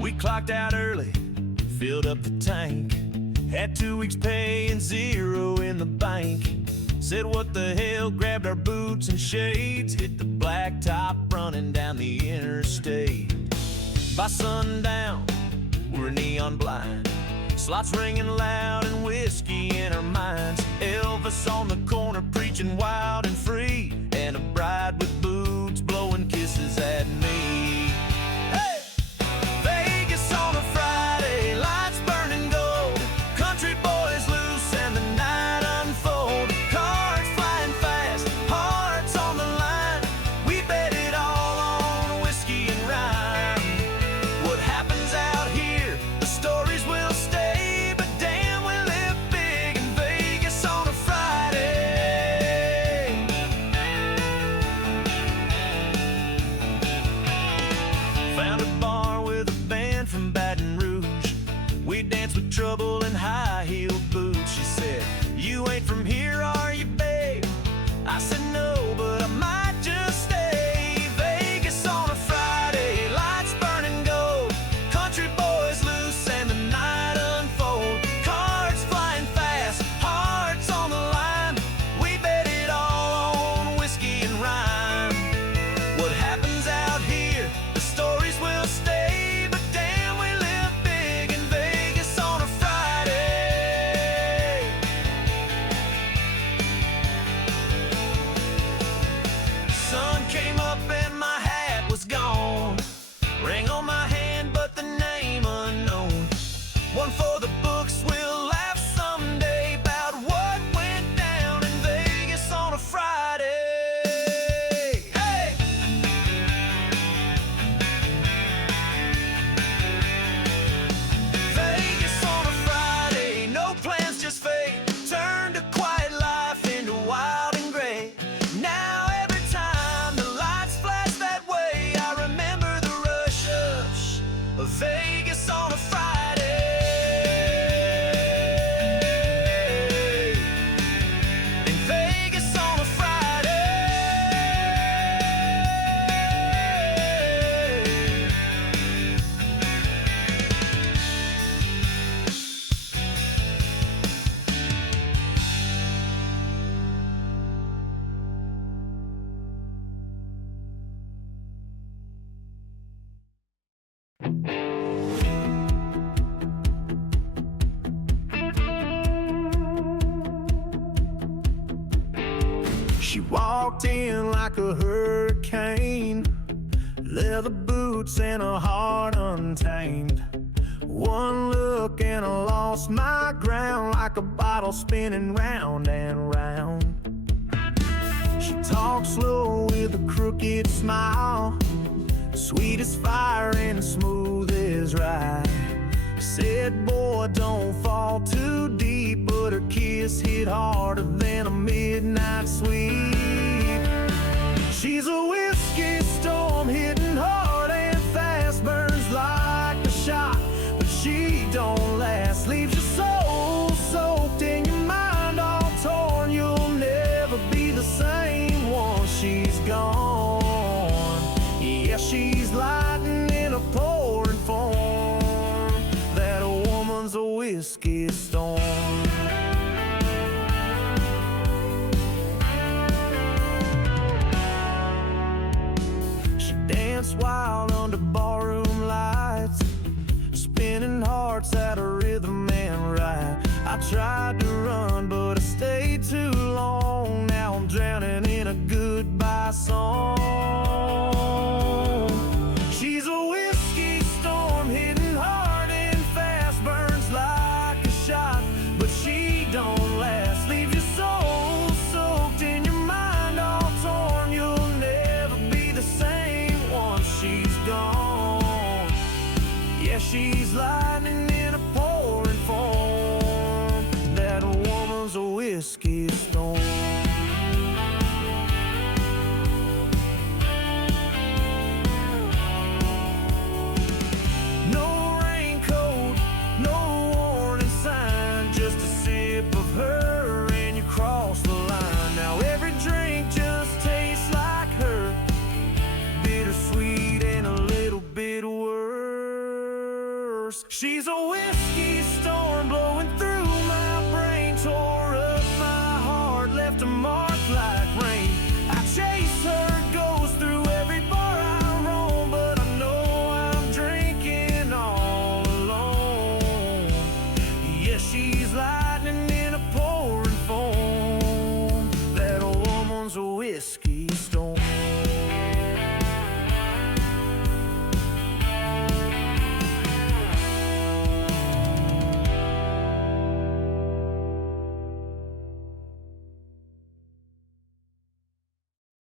We clocked out early, filled up the tank. Had 2 weeks' pay and zero in the bank. Said what the hell, grabbed our boots and shades. Hit the blacktop running down the interstate. By sundown, we're neon blind. Slots ringing loud and whiskey in our minds. Elvis on the corner preaching wild and free. And a bride with boots blowing kisses at me. Hey! Vegas on a Friday, lights burning gold. Country boys loose and the night unfold. Cards flying fast, hearts on the line. We bet it all on whiskey and rhyme. What happens out here, the stories will stay. But damn, we live big in Vegas on a Friday. Found a bar with a band from Baton Rouge. We danced with Trouble in high-heeled boots. She said, you ain't from here, are you, babe? I said, no, but I might just stay. Vegas on a Friday, lights burning gold. Country boys loose and the night unfold. Cards flying fast, hearts on the line. We bet it all on whiskey and rhyme. What happens out here, the stories will stay. But damn, we live big in Vegas on a Friday. Sun came up and my hat was gone. Ring on my hand, but the name unknown. One for the books, we'll laugh someday about what went down in Vegas on a Friday. Hey! Vegas on a Friday, no plans, just fate. Turned a quiet life into wild and gray. Now every time the lights flash that way, I remember the rush of Vegas on a Friday. In Vegas on a Friday. She walked in like a hurricane, leather boots and a heart untamed. One look and I lost my ground, like a bottle spinning round and round. She talked slow with a crooked smile, sweet as fire and smooth as rye. Said, boy, don't fall too deep, but her kiss hit harder than a midnight sweep. She's a whiskey storm, hitting hard and fast, burns like a shot, but she don't last. Leaves your soul soaked and your mind all torn. You'll never be the same once she's gone. Yeah, she's lightning in a pouring form. That woman's a whiskey storm. Wild under barroom lights, spinning hearts at a rhythm and right. I tried to run, but I stayed too long. Now I'm drowning in a goodbye song. She's a whiskey storm, hitting hard and fast, burns like a shot, but she don't last. Leaves your soul soaked and your mind all torn. You'll never be the same once she's gone. Yeah, she's lightning in a pouring form. That woman's a whiskey storm. No raincoat, no warning sign, just a sip of her and you cross the line. Now every drink just tastes like her, bittersweet and a little bit worse. She's a whiskey storm blowing through